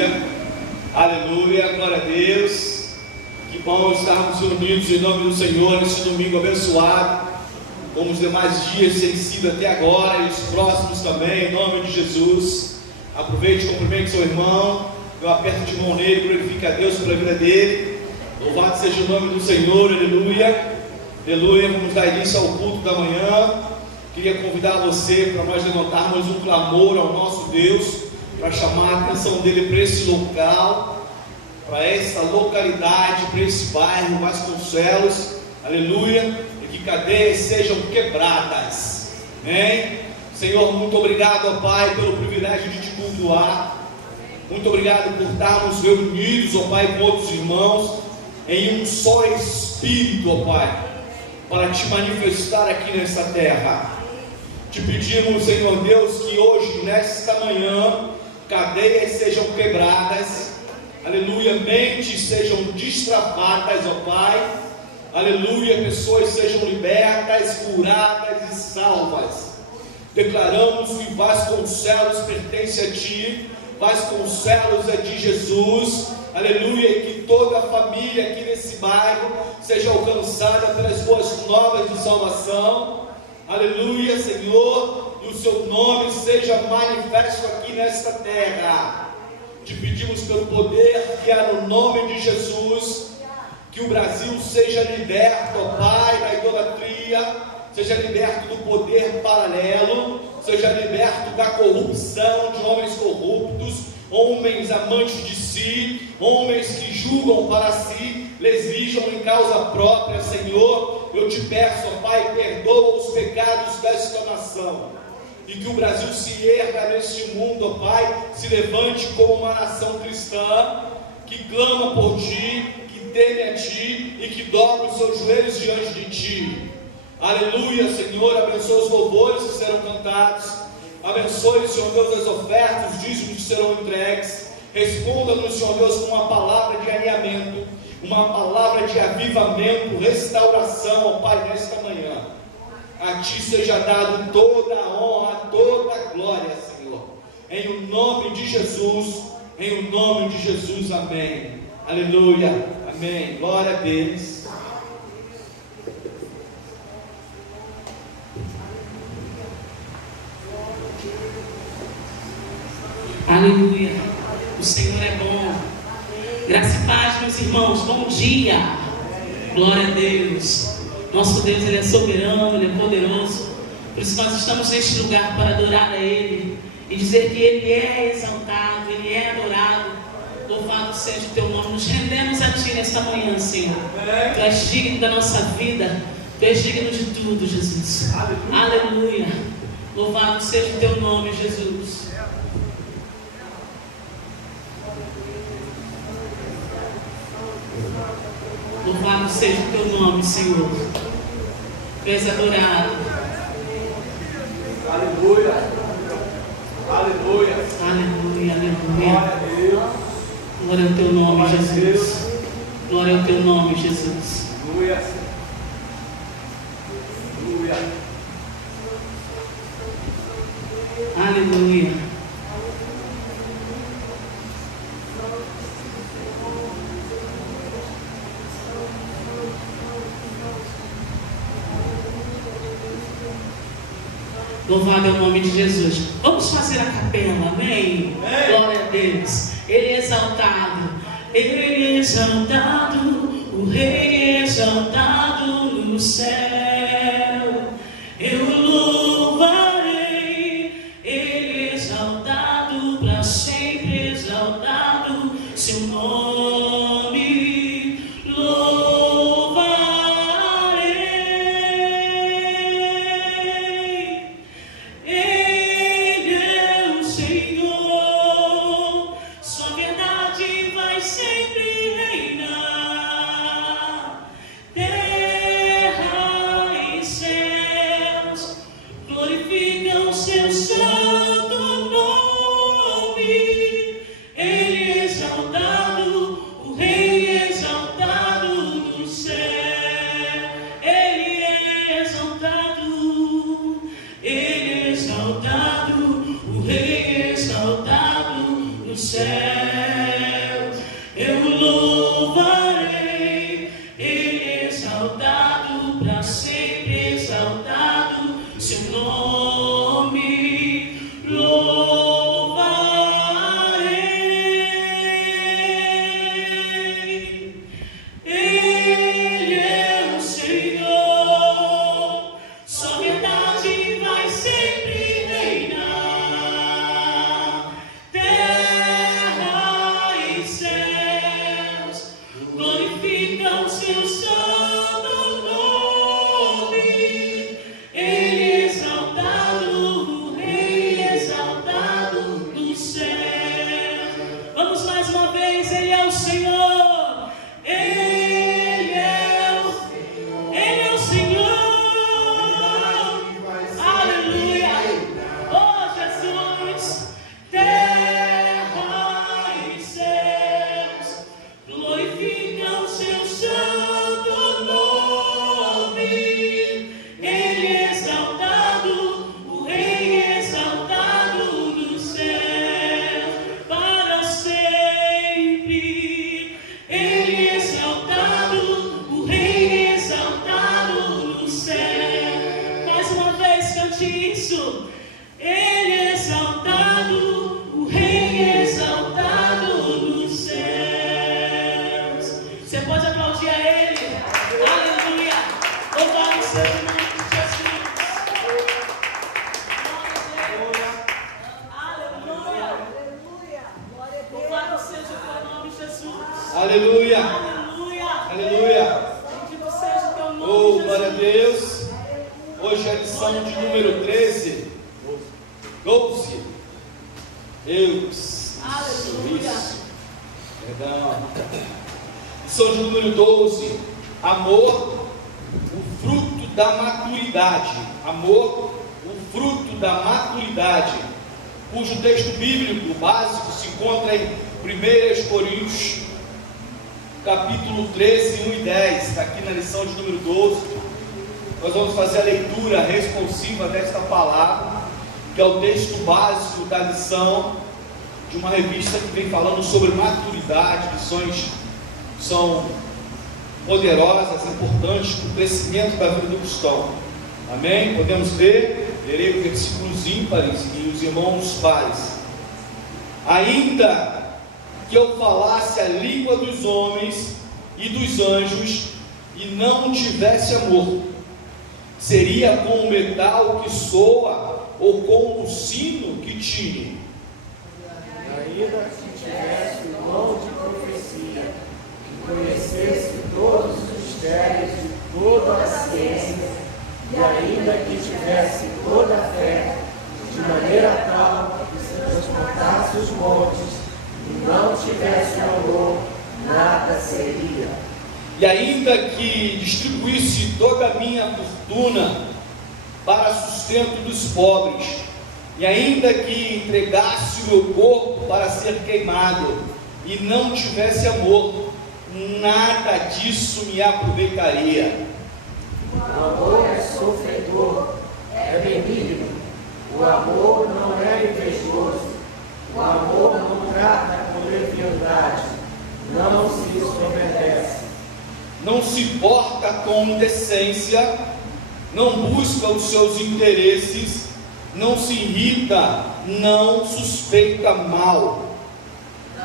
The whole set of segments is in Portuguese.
Aleluia. Aleluia. Glória a Deus. Que bom estarmos reunidos em nome do Senhor nesse domingo abençoado, como os demais dias têm sido até agora, e os próximos também, em nome de Jesus. Aproveite e cumprimente seu irmão, dê um aperto de mão nele, glorifique a Deus pela vida dele. Louvado seja o nome do Senhor. Aleluia. Aleluia. Vamos dar início ao culto da manhã. Queria convidar você para nós levantarmos um clamor ao nosso Deus, para chamar a atenção dele para esse local, para essa localidade, para esse bairro Vasconcelos. Aleluia. E que cadeias sejam quebradas. Amém. Senhor, muito obrigado, ó Pai, pelo privilégio de te cultuar. Muito obrigado por estarmos reunidos, ó Pai, com outros irmãos, em um só Espírito, ó Pai, para te manifestar aqui nesta terra. Te pedimos, Senhor Deus, que hoje, nesta manhã, cadeias sejam quebradas, aleluia, mentes sejam destravadas, ó Pai, aleluia, pessoas sejam libertas, curadas e salvas. Declaramos que Vasconcelos pertence a Ti, Vasconcelos é de Jesus, aleluia, e que toda a família aqui nesse bairro seja alcançada pelas boas novas de salvação, aleluia, Senhor, e o Seu nome seja manifesto aqui nesta terra. Te pedimos pelo poder que há no nome de Jesus, que o Brasil seja liberto, ó Pai, da idolatria, seja liberto do poder paralelo, seja liberto da corrupção de homens corruptos, homens amantes de si, homens que julgam para si, legislam em causa própria. Senhor, eu te peço, ó Pai, perdoa os pecados desta nação, e que o Brasil se erga neste mundo, ó Pai, se levante como uma nação cristã, que clama por Ti, que teme a Ti, e que dobra os seus joelhos diante de Ti. Aleluia, Senhor, abençoa os louvores que serão cantados, abençoe, Senhor Deus, as ofertas, os dízimos que serão entregues. Responda-nos, Senhor Deus, com uma palavra de alinhamento, uma palavra de avivamento, restauração, ó Pai, nesta manhã. A Ti seja dado toda a honra, toda a glória, Senhor, em o nome de Jesus, em o nome de Jesus, amém. Aleluia, amém, glória a Deus. Aleluia, o Senhor é bom. Graça e paz, meus irmãos, bom dia. Glória a Deus. Nosso Deus, Ele é soberano, Ele é poderoso. Por isso nós estamos neste lugar para adorar a Ele e dizer que Ele é exaltado, Ele é adorado. Louvado seja o Teu nome. Nos rendemos a Ti nesta manhã, Senhor. Tu és digno da nossa vida, Tu és digno de tudo, Jesus. Aleluia. Louvado seja o Teu nome, Jesus. Louvado seja o Teu nome, Senhor. Tu és adorado. Aleluia. Aleluia. Aleluia, aleluia. Glória a Deus. Glória ao Teu nome, Jesus. Glória ao Teu nome, Jesus. Aleluia. Aleluia. Aleluia. Louvado é o nome de Jesus. Vamos fazer a capela, amém? Glória a Deus. Ele é exaltado. Ele é exaltado. O Rei é exaltado no céu. Eu louvarei. Ele é exaltado, para sempre exaltado. Seu nome louvarei. Ele é o Senhor. Sua verdade vai sempre reinar. Terra e céus glorificam seu santo nome. Ele é exaltado, o Rei é exaltado no céu. Ele é exaltado, Ele é exaltado, o Rei é exaltado no céu. louvarei, Ele é exaltado, para sempre exaltado, seu nome louvarei. Ele é o Senhor, sua verdade vai sempre reinar. Terra e céus glorificam seu santo nome. Ele é exaltado, o Rei exaltado do céu. Vamos mais uma vez, Ele é o Senhor. Ele é o Senhor. Aleluia. Oh Jesus. Terra e céus glorificam seu santo nome. Ele é exaltado, o Rei exaltado do céu, para sempre. Ele é exaltado, o Rei exaltado do céu. Mais uma vez, cante isso. Ele é exaltado, o Rei exaltado dos céus. Você pode aplaudir a Ele. Aleluia. Louvado seja o nome de Jesus. Aleluia. Louvado seja o teu nome, Jesus. Aleluia. Aleluia. Aleluia. Bendito seja o teu nome, Oh, glória a Jesus. Deus. Hoje é a lição de número 13. 12. Deus. Aleluia. Perdão. Lição de número 12. Amor, o fruto da maturidade. Amor, o fruto da maturidade. Cujo texto bíblico básico se encontra em 1 Coríntios, capítulo 13, 1 e 10. Está aqui na lição de número 12. Nós vamos fazer a leitura responsiva desta palavra, que é o texto básico da lição de uma revista que vem falando sobre maturidade. Lições que são poderosas, importantes para o crescimento da vida do cristão. Amém? Podemos ler? Lerei versículos ímpares e os irmãos pares. Ainda que eu falasse a língua dos homens e dos anjos e não tivesse amor, seria como o metal que soa ou como o sino que tine. Ainda que tivesse o dom de profecia, que conhecesse todos os mistérios e toda a ciência, e ainda que tivesse toda a fé, de maneira tal que se transportasse os montes, e não tivesse amor, nada seria. E ainda que distribuísse toda a minha fortuna para sustento dos pobres, e ainda que entregasse o meu corpo para ser queimado, e não tivesse amor, nada disso me aproveitaria. O amor é sofredor, é benigno. O amor não é invejoso. O amor não trata com leviandade, não se desobedece. Não se porta com indecência, não busca os seus interesses, não se irrita, não suspeita mal.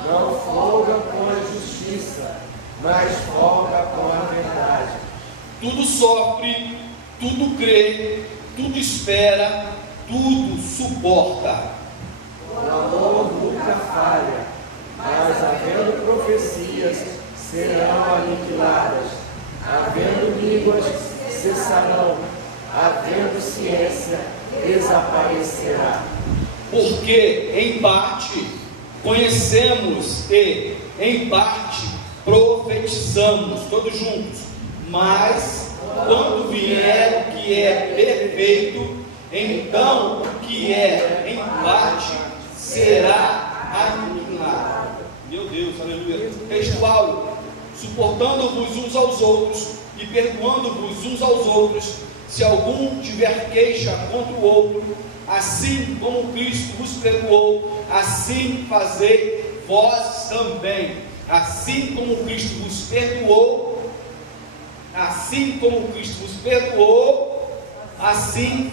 Não folga com a justiça, mas folga com a verdade. Tudo sofre, tudo crê, tudo espera, tudo suporta. O amor nunca falha, mas havendo profecias, serão aniquiladas. Havendo línguas, cessarão. Havendo ciência, desaparecerá. Porque em parte conhecemos e em parte profetizamos, todos juntos. Mas quando vier o que é perfeito, então o que é em parte será aniquilado. Meu Deus, aleluia. Textual: suportando-vos uns aos outros e perdoando-vos uns aos outros, se algum tiver queixa contra o outro, assim como Cristo vos perdoou, assim fazei vós também. assim como Cristo vos perdoou, assim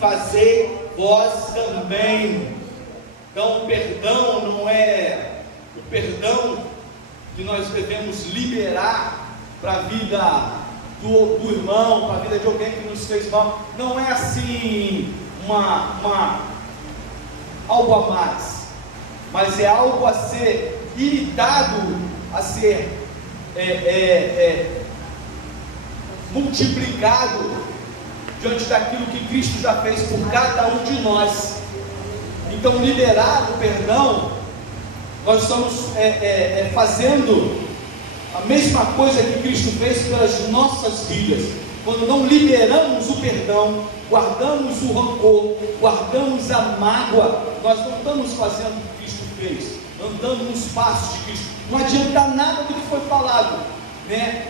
fazei vós também. Então, o perdão não é o perdão que nós devemos liberar para a vida do irmão, para a vida de alguém que nos fez mal. Não é assim algo a mais, mas é algo a ser imitado, a ser multiplicado diante daquilo que Cristo já fez por cada um de nós. Então, liberado o perdão, nós estamos fazendo a mesma coisa que Cristo fez pelas nossas vidas. Quando não liberamos o perdão, guardamos o rancor, guardamos a mágoa, nós não estamos fazendo o que Cristo fez, andando nos passos de Cristo. Não adianta nada do que foi falado, né?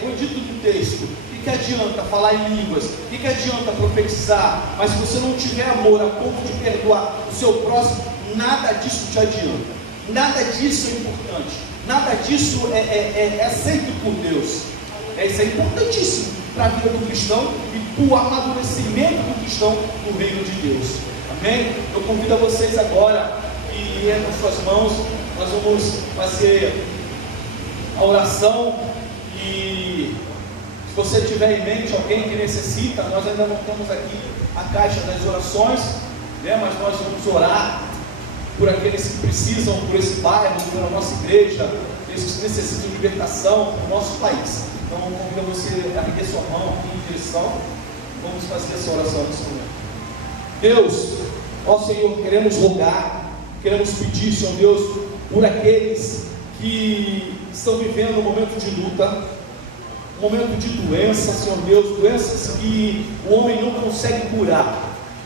Foi dito no texto. O que adianta falar em línguas? O que adianta profetizar? Mas se você não tiver amor a ponto de perdoar o seu próximo, nada disso te adianta. Nada disso é importante. Nada disso é aceito por Deus. Isso é importantíssimo para a vida do cristão e para o amadurecimento do cristão no reino de Deus. Amém? Eu convido a vocês agora que entre suas mãos, nós vamos fazer a oração. E se você tiver em mente alguém que necessita, nós ainda não temos aqui a caixa das orações, né? Mas nós vamos orar por aqueles que precisam, por esse bairro, pela nossa igreja, esses que necessitam de libertação, no nosso país. Então, convido você a erguer sua mão aqui em direção. Vamos fazer essa oração nesse momento. Deus, ó Senhor, queremos rogar, queremos pedir, Senhor Deus, por aqueles que estão vivendo um momento de luta, um momento de doença, Senhor Deus, doenças que o homem não consegue curar.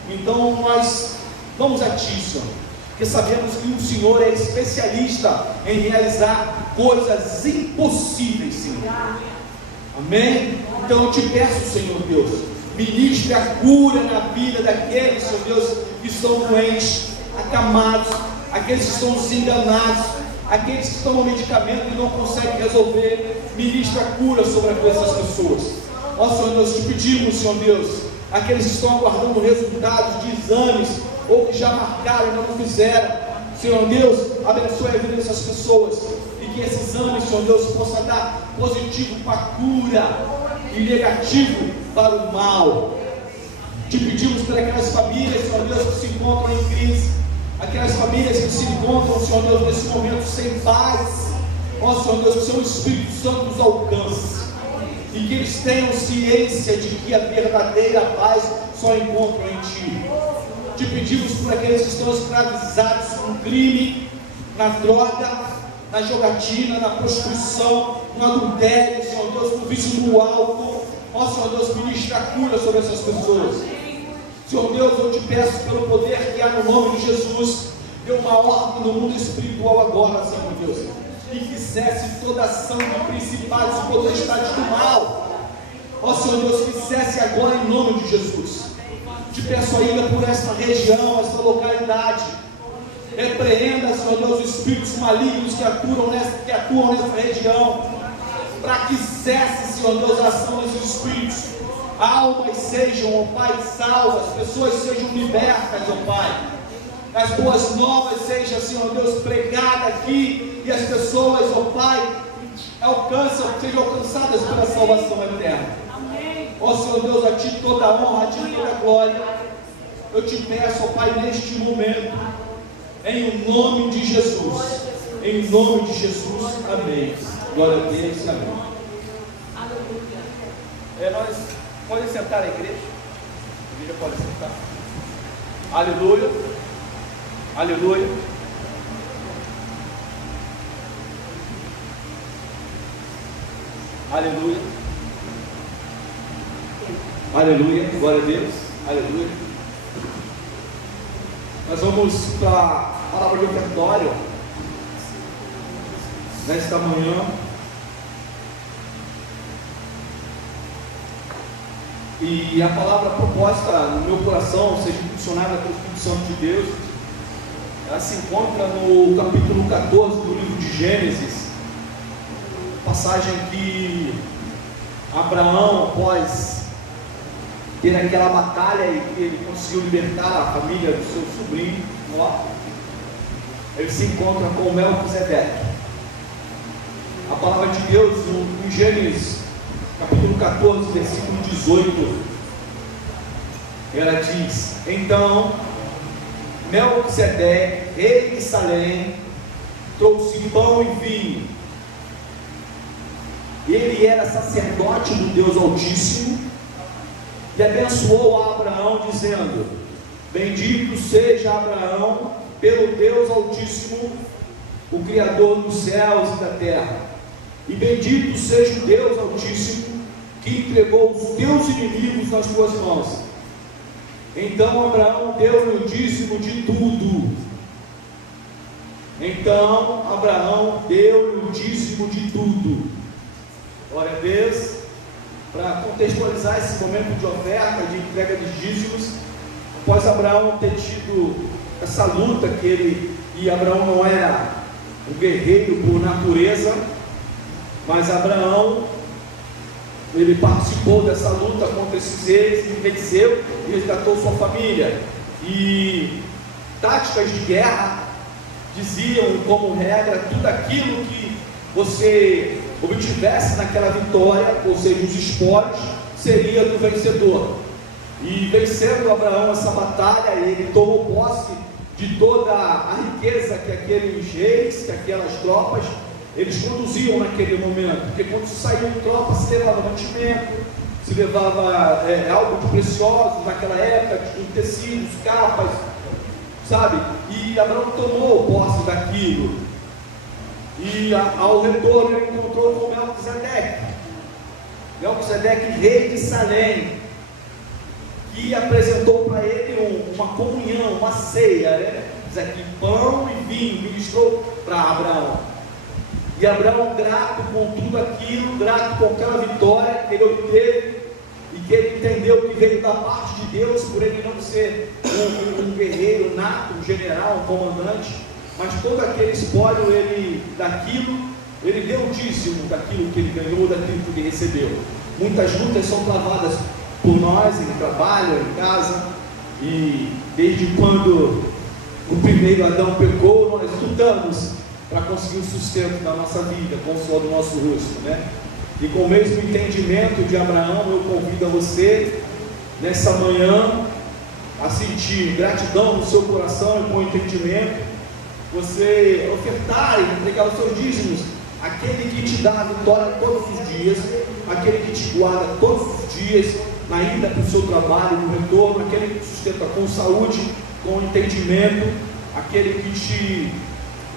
Então, nós vamos a Ti, Senhor, porque sabemos que o Senhor é especialista em realizar coisas impossíveis, Senhor. Amém? Então eu te peço, Senhor Deus, ministre a cura na vida daqueles, Senhor Deus, que estão doentes, acamados, aqueles que estão desenganados, aqueles que tomam medicamento e não conseguem resolver. Ministre a cura sobre essas pessoas. Ó Senhor Deus, te pedimos, Senhor Deus, aqueles que estão aguardando resultados de exames, ou que já marcaram e não fizeram, Senhor Deus, abençoe a vida dessas pessoas, e que esse exame, Senhor Deus, possa dar positivo para a cura e negativo para o mal. Te pedimos por aquelas famílias, Senhor Deus, que se encontram em crise, aquelas famílias que se encontram, Senhor Deus, nesse momento sem paz. Ó Senhor Deus, que o Seu Espírito Santo os alcance, e que eles tenham ciência de que a verdadeira paz só encontram em Ti. Te pedimos por aqueles que estão escravizados no crime, na droga, na jogatina, na prostituição, no adultério, Senhor Deus, no vício do álcool. Ó Senhor Deus, ministra a cura sobre essas pessoas. Senhor Deus, eu te peço pelo poder que há no nome de Jesus, dê uma ordem no mundo espiritual agora, Senhor Deus, e que cesse toda ação de principados e potestades do mal. Ó Senhor Deus, que cesse agora em nome de Jesus. Te peço ainda por esta região, esta localidade, repreenda, Senhor Deus, os espíritos malignos que atuam nesta região, para que cesse, Senhor Deus, a ação desses espíritos. Almas sejam, ó Pai, salvas, pessoas sejam libertas, ó Pai. As boas novas sejam, Senhor Deus, pregadas aqui, e as pessoas, ó Pai, sejam alcançadas pela salvação eterna. Ó Senhor Deus, a Ti toda a honra, a Ti toda a glória. Eu te peço, ó Pai, neste momento, em nome de Jesus, em nome de Jesus, amém. Glória a Deus, amém. Nós podemos sentar a igreja pode sentar. Aleluia, aleluia. Aleluia. Aleluia, glória a Deus, aleluia. Nós vamos para a palavra de ofertório nesta manhã. E a palavra proposta no meu coração, seja impulsionada pelo Espírito Santo de Deus, ela se encontra no capítulo 14 do livro de Gênesis, Passagem que Abraão, após ter aquela batalha e que ele conseguiu libertar a família do seu sobrinho, ele se encontra com Melquisedeque. A palavra de Deus em Gênesis, capítulo 14, versículo 18, ela diz: então Melquisedeque, rei de Salém, trouxe pão e vinho. Ele era sacerdote do Deus Altíssimo e abençoou a Abraão, dizendo: bendito seja Abraão pelo Deus Altíssimo, o Criador dos céus e da terra, e bendito seja o Deus Altíssimo, que entregou os teus inimigos nas tuas mãos. Então Abraão deu-lhe o dízimo de tudo. Glória a Deus. Para contextualizar esse momento de oferta, de entrega de dízimos, após Abraão ter tido essa luta e Abraão não era um guerreiro por natureza, mas Abraão, ele participou dessa luta contra esses reis e venceu e resgatou sua família. E táticas de guerra diziam como regra: tudo aquilo que você obtivesse naquela vitória, ou seja, os espólios, seria do vencedor. E vencendo Abraão essa batalha, ele tomou posse de toda a riqueza que aqueles reis, que aquelas tropas, eles produziam naquele momento. Porque quando saíam tropas, se levava mantimento, se levava algo de precioso naquela época, de tecidos, capas, sabe? E Abraão tomou posse daquilo. E ao retorno ele encontrou com Melquisedeque, rei de Salém, que apresentou para ele uma comunhão, uma ceia, né? Diz aqui, pão e vinho, ministrou para Abraão. E Abraão, grato com tudo aquilo, grato com aquela vitória que ele obteve, e que ele entendeu que veio da parte de Deus, por ele não ser um guerreiro nato, um general, um comandante, mas todo aquele espólio, ele deu o dízimo daquilo que ele ganhou, daquilo que ele recebeu. Muitas lutas são travadas por nós, em trabalho, em casa, e desde quando o primeiro Adão pecou, nós lutamos para conseguir o sustento da nossa vida, com o suor do nosso rosto, né? E com o mesmo entendimento de Abraão, eu convido a você, nessa manhã, a sentir gratidão no seu coração e com entendimento, você ofertar e entregar os seus dízimos, aquele que te dá a vitória todos os dias, aquele que te guarda todos os dias, na ida para o seu trabalho, no retorno, aquele que te sustenta com saúde, com entendimento, aquele que te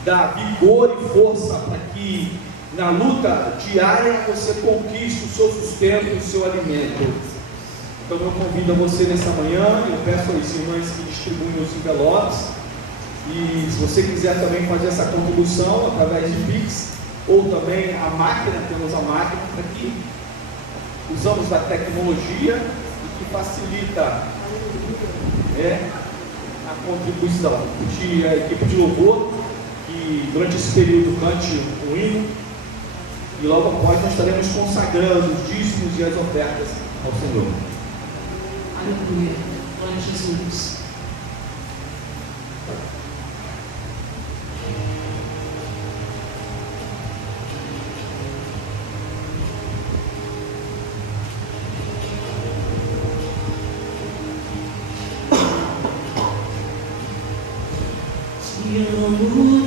dá vigor e força para que na luta diária você conquiste o seu sustento, o seu alimento. Então eu convido a você nessa manhã, eu peço às irmãs que distribuem os envelopes, e se você quiser também fazer essa contribuição através de Pix, ou também a máquina, temos a máquina aqui, usamos da tecnologia e que facilita a contribuição. Pedir a equipe de louvor que durante esse período cante o hino, e logo após nós estaremos consagrando os dízimos e as ofertas ao Senhor. Aleluia, glória a Jesus. Te amo,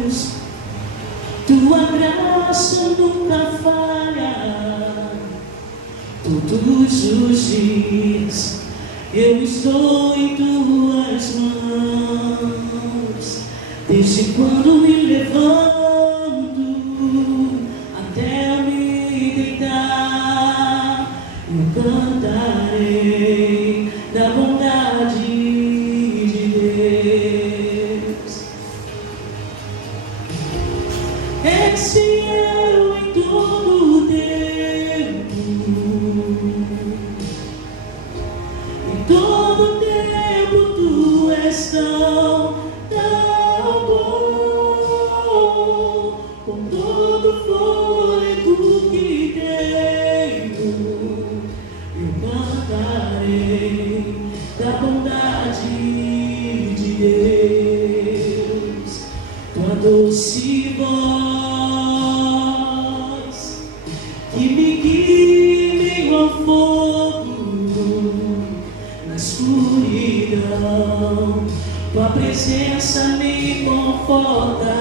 Deus, tua graça nunca falha. Todos os dias eu estou em tuas mãos, desde quando me levanto até me deitar, eu cantarei da bondade de Deus. És fiel em todo o tempo, em todo o tempo tu és tão bom. Com doce voz que me guia em meio ao fogo, na escuridão, tua presença me conforta.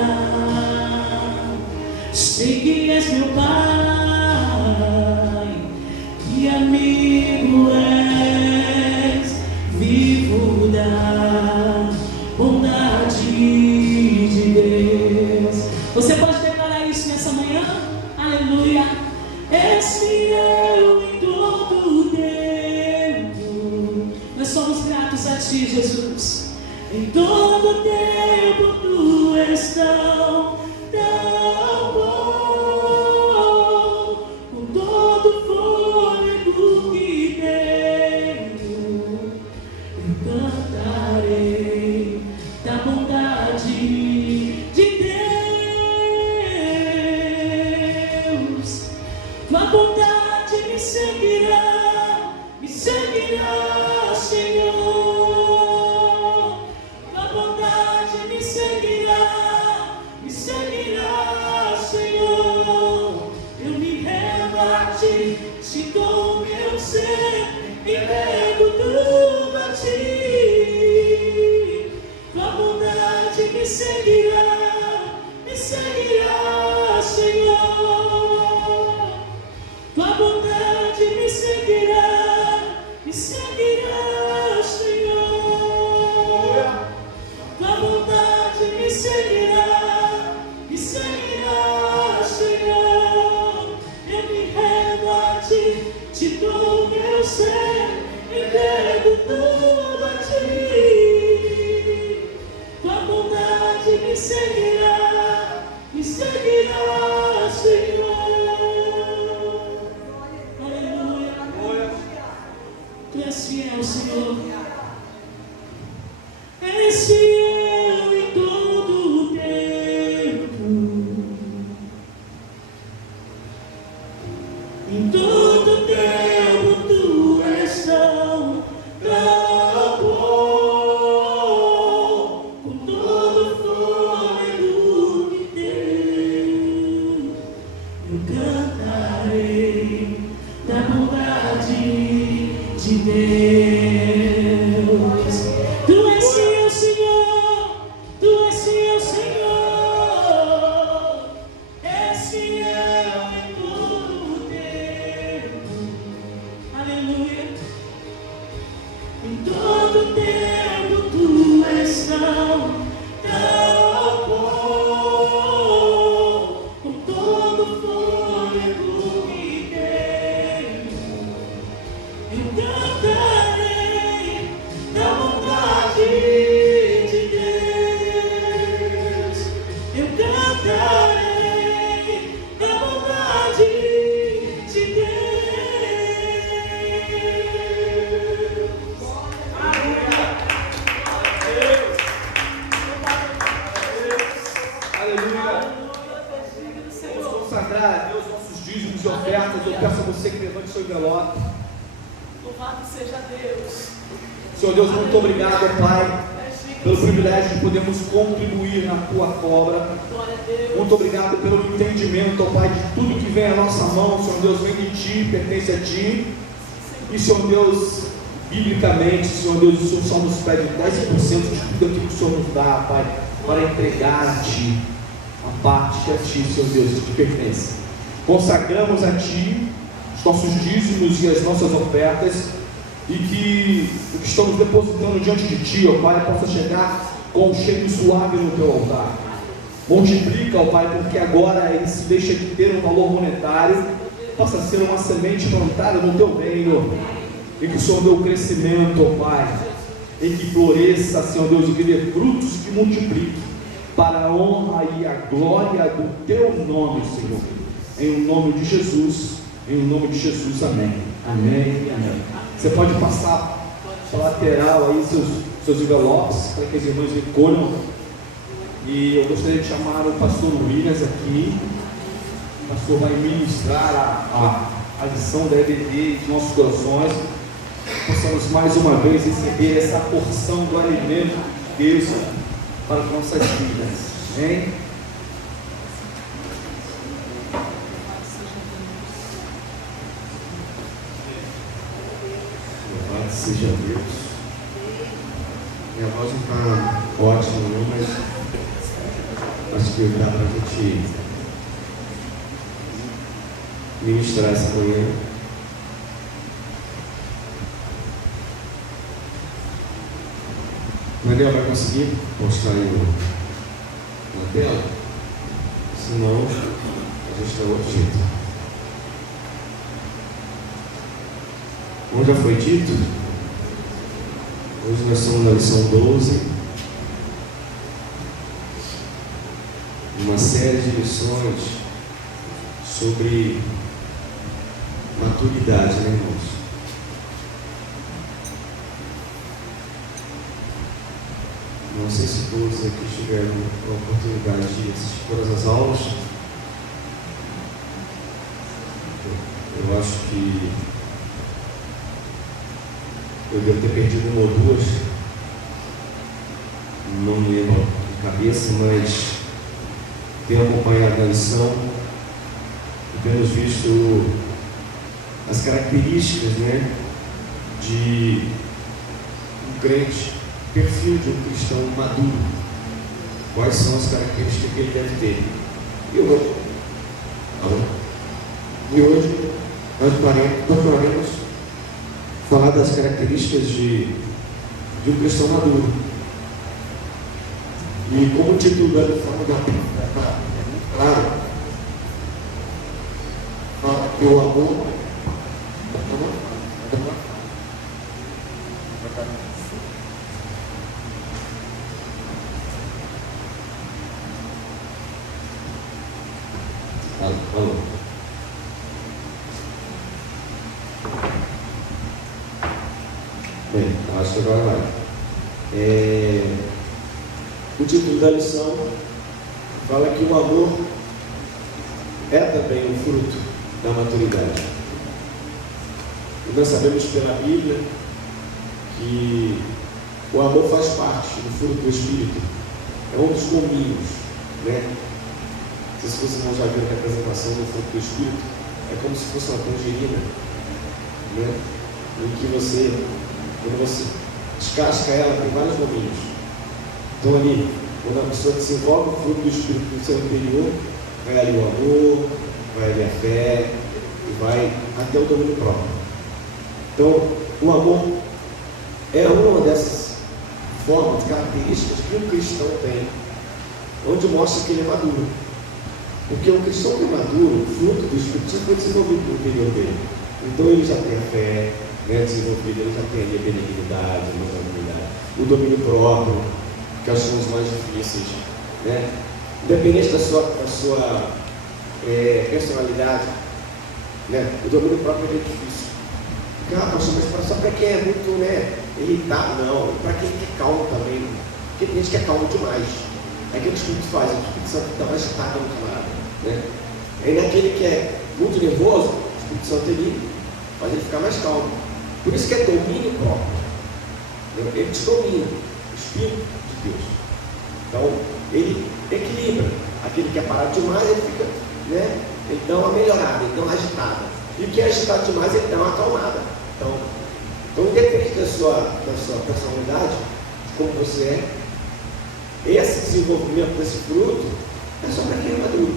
Sei que és meu Pai, que amigo és, vivo da bondade de Deus. Você pode declarar isso nessa manhã? Aleluia. És fiel em todo tempo. Nós somos gratos a Ti, Jesus. Em todo tempo Tu és tão bom. Com todo fôlego que tenho, eu cantarei da bondade de Deus. Tua bondade me seguirá, Senhor. Tua bondade me seguirá, Senhor. Eu me rendo a Ti, te dou o meu ser, entrego tudo a Ti. Tua bondade me seguirá, Senhor. Tua bondade me seguirá, Senhor. Tua bondade me seguirá, Senhor. Eu me rendo a Ti, te dou o meu ser, entrego tudo a Ti. Tua bondade me seguirá, Senhor. Aleluia. Tu és fiel, Senhor. És fiel em todo tempo. Em todo tempo Tu és tão bom. Com todo fôlego que tenho, eu cantarei da bondade de Deus. Tu és fiel, Senhor. Tu és fiel, Senhor. És fiel em todo tempo. Aleluia. Em todo tempo Tu és tão bom. Com todo fôlego que tenho, eu cantarei da bondade de Deus. Eu cantarei da bondade de Deus. Aleluia. Vamos consagrar a Deus nossos dízimos e ofertas. Eu peço a você que levante seu envelope. Louvado seja Deus. Senhor Deus, muito obrigado, Pai, pelo privilégio de podermos contribuir na Tua obra. Glória a Deus. Muito obrigado pelo entendimento, ó Pai, de tudo que vem à nossa mão. Senhor Deus, vem de Ti, pertence a Ti. E, Senhor Deus, biblicamente, Senhor Deus, o Senhor só nos pede 10% de tudo aquilo que o Senhor nos dá, Pai, para entregar a Ti a parte que a Ti, Senhor Deus, que te pertence. Consagramos a Ti os nossos dízimos e as nossas ofertas, e que o que estamos depositando diante de Ti, ó Pai, possa chegar com um cheiro suave no Teu altar. Multiplica, ó Pai, porque agora ele se deixa de ter um valor monetário, possa ser uma semente plantada no Teu reino, e que o Senhor dê o crescimento, ó Pai, e que floresça, Senhor Deus, e que dê frutos que multiplique, para a honra e a glória do Teu nome, Senhor. Em nome de Jesus, amém. Amém e amém. Você pode passar para a lateral aí seus envelopes, para que as irmãs recolham. E eu gostaria de chamar o pastor Williams aqui. O pastor vai ministrar a lição da EBD de nossos corações. Possamos mais uma vez receber essa porção do alimento de Deus para as nossas vidas. Amém? que dá para a gente ministrar essa manhã. O Daniel vai conseguir postar aí na tela? Senão, a gente dá outro jeito. Como já foi dito, hoje nós estamos na lição 12, uma série de lições sobre maturidade, né, irmãos? Não sei se todos aqui tiveram a oportunidade de assistir todas as aulas. Eu acho que eu devo ter perdido uma ou duas, não me lembro de cabeça, mas tenho acompanhado a lição e temos visto as características, né, de um crente, perfil de um cristão maduro. Quais são as características que ele deve ter? E hoje nós faremos falar das características de um cristão maduro. E como o título da forma é muito claro, fala que o amor Bem, acho que agora vai. O título da lição fala que o amor é também um fruto da maturidade. E nós sabemos pela Bíblia que o amor faz parte do fruto do Espírito. É um dos caminhos, né? Se vocês não já viram a apresentação do fruto do Espírito, é como se fosse uma tangerina, né? Em que quando você descasca ela, tem vários domínios. Então ali, quando a pessoa desenvolve o fruto do Espírito no seu interior, vai ali o amor, vai ali a fé, e vai até o domínio próprio. Então, o amor é uma dessas formas, características que um cristão tem, onde mostra que ele é maduro. Porque um cristão que é maduro, fruto do Espírito, já foi desenvolvido no interior dele. Então ele já tem a fé, né, desenvolvida, ele já tem ali a benignidade, a longanimidade, o domínio próprio, que acho que são os mais difíceis, né? Independente da sua personalidade, né? O domínio próprio é difícil. Mas só para quem é muito, né, irritado, não. Para quem é calmo também. Porque tem gente que é calmo demais. É aquele que o Espírito faz, o Espírito Santo está mais agitado no camarada, né? Aí naquele que é muito nervoso, o Espírito Santo ele faz ele ficar mais calmo. Por isso que é domínio próprio. Ele te domina, o Espírito de Deus. Então, ele equilibra. Aquele que é parado demais, ele fica, né? Ele dá uma melhorada, ele dá uma agitada. E o que é agitado demais, ele dá uma acalmada. Então independente da sua personalidade, de como você é, esse desenvolvimento desse fruto é só para quem é maduro.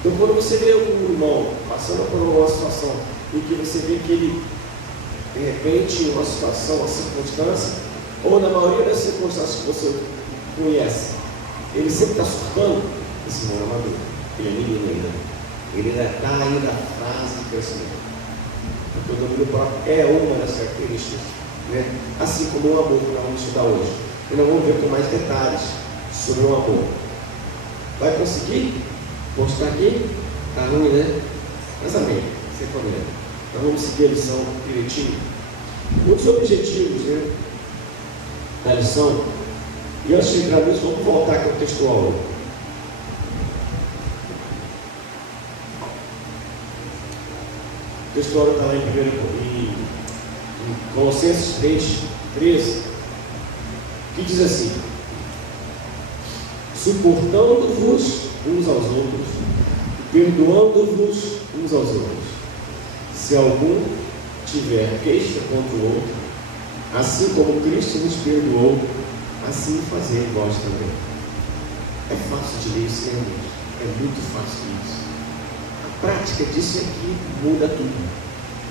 Então, quando você vê um irmão passando por uma situação em que você vê que ele, de repente, uma situação, uma circunstância, ou na maioria das circunstâncias que você conhece, ele sempre está surtando, esse irmão é maduro. Ele é menino ainda. Ele ainda está aí na fase de crescimento. Porque o domínio próprio é uma das características, né? Assim como o amor que nós vamos estudar hoje. E nós vamos ver com mais detalhes sobre o amor. Vai conseguir postar aqui? Está ruim, né? Mas amém, sem problema. Então vamos seguir a lição direitinho. Um dos objetivos, né, da lição, e antes de entrar nisso, vamos voltar aqui ao textual. O textual está lá em Colossenses 3:13, que diz assim: suportando-vos uns aos outros, perdoando-vos uns aos outros. Se algum tiver queixa contra o outro, assim como Cristo nos perdoou, assim fazei vós também. É fácil de ler isso, né, irmãos? É muito fácil isso. A prática disso é que muda tudo.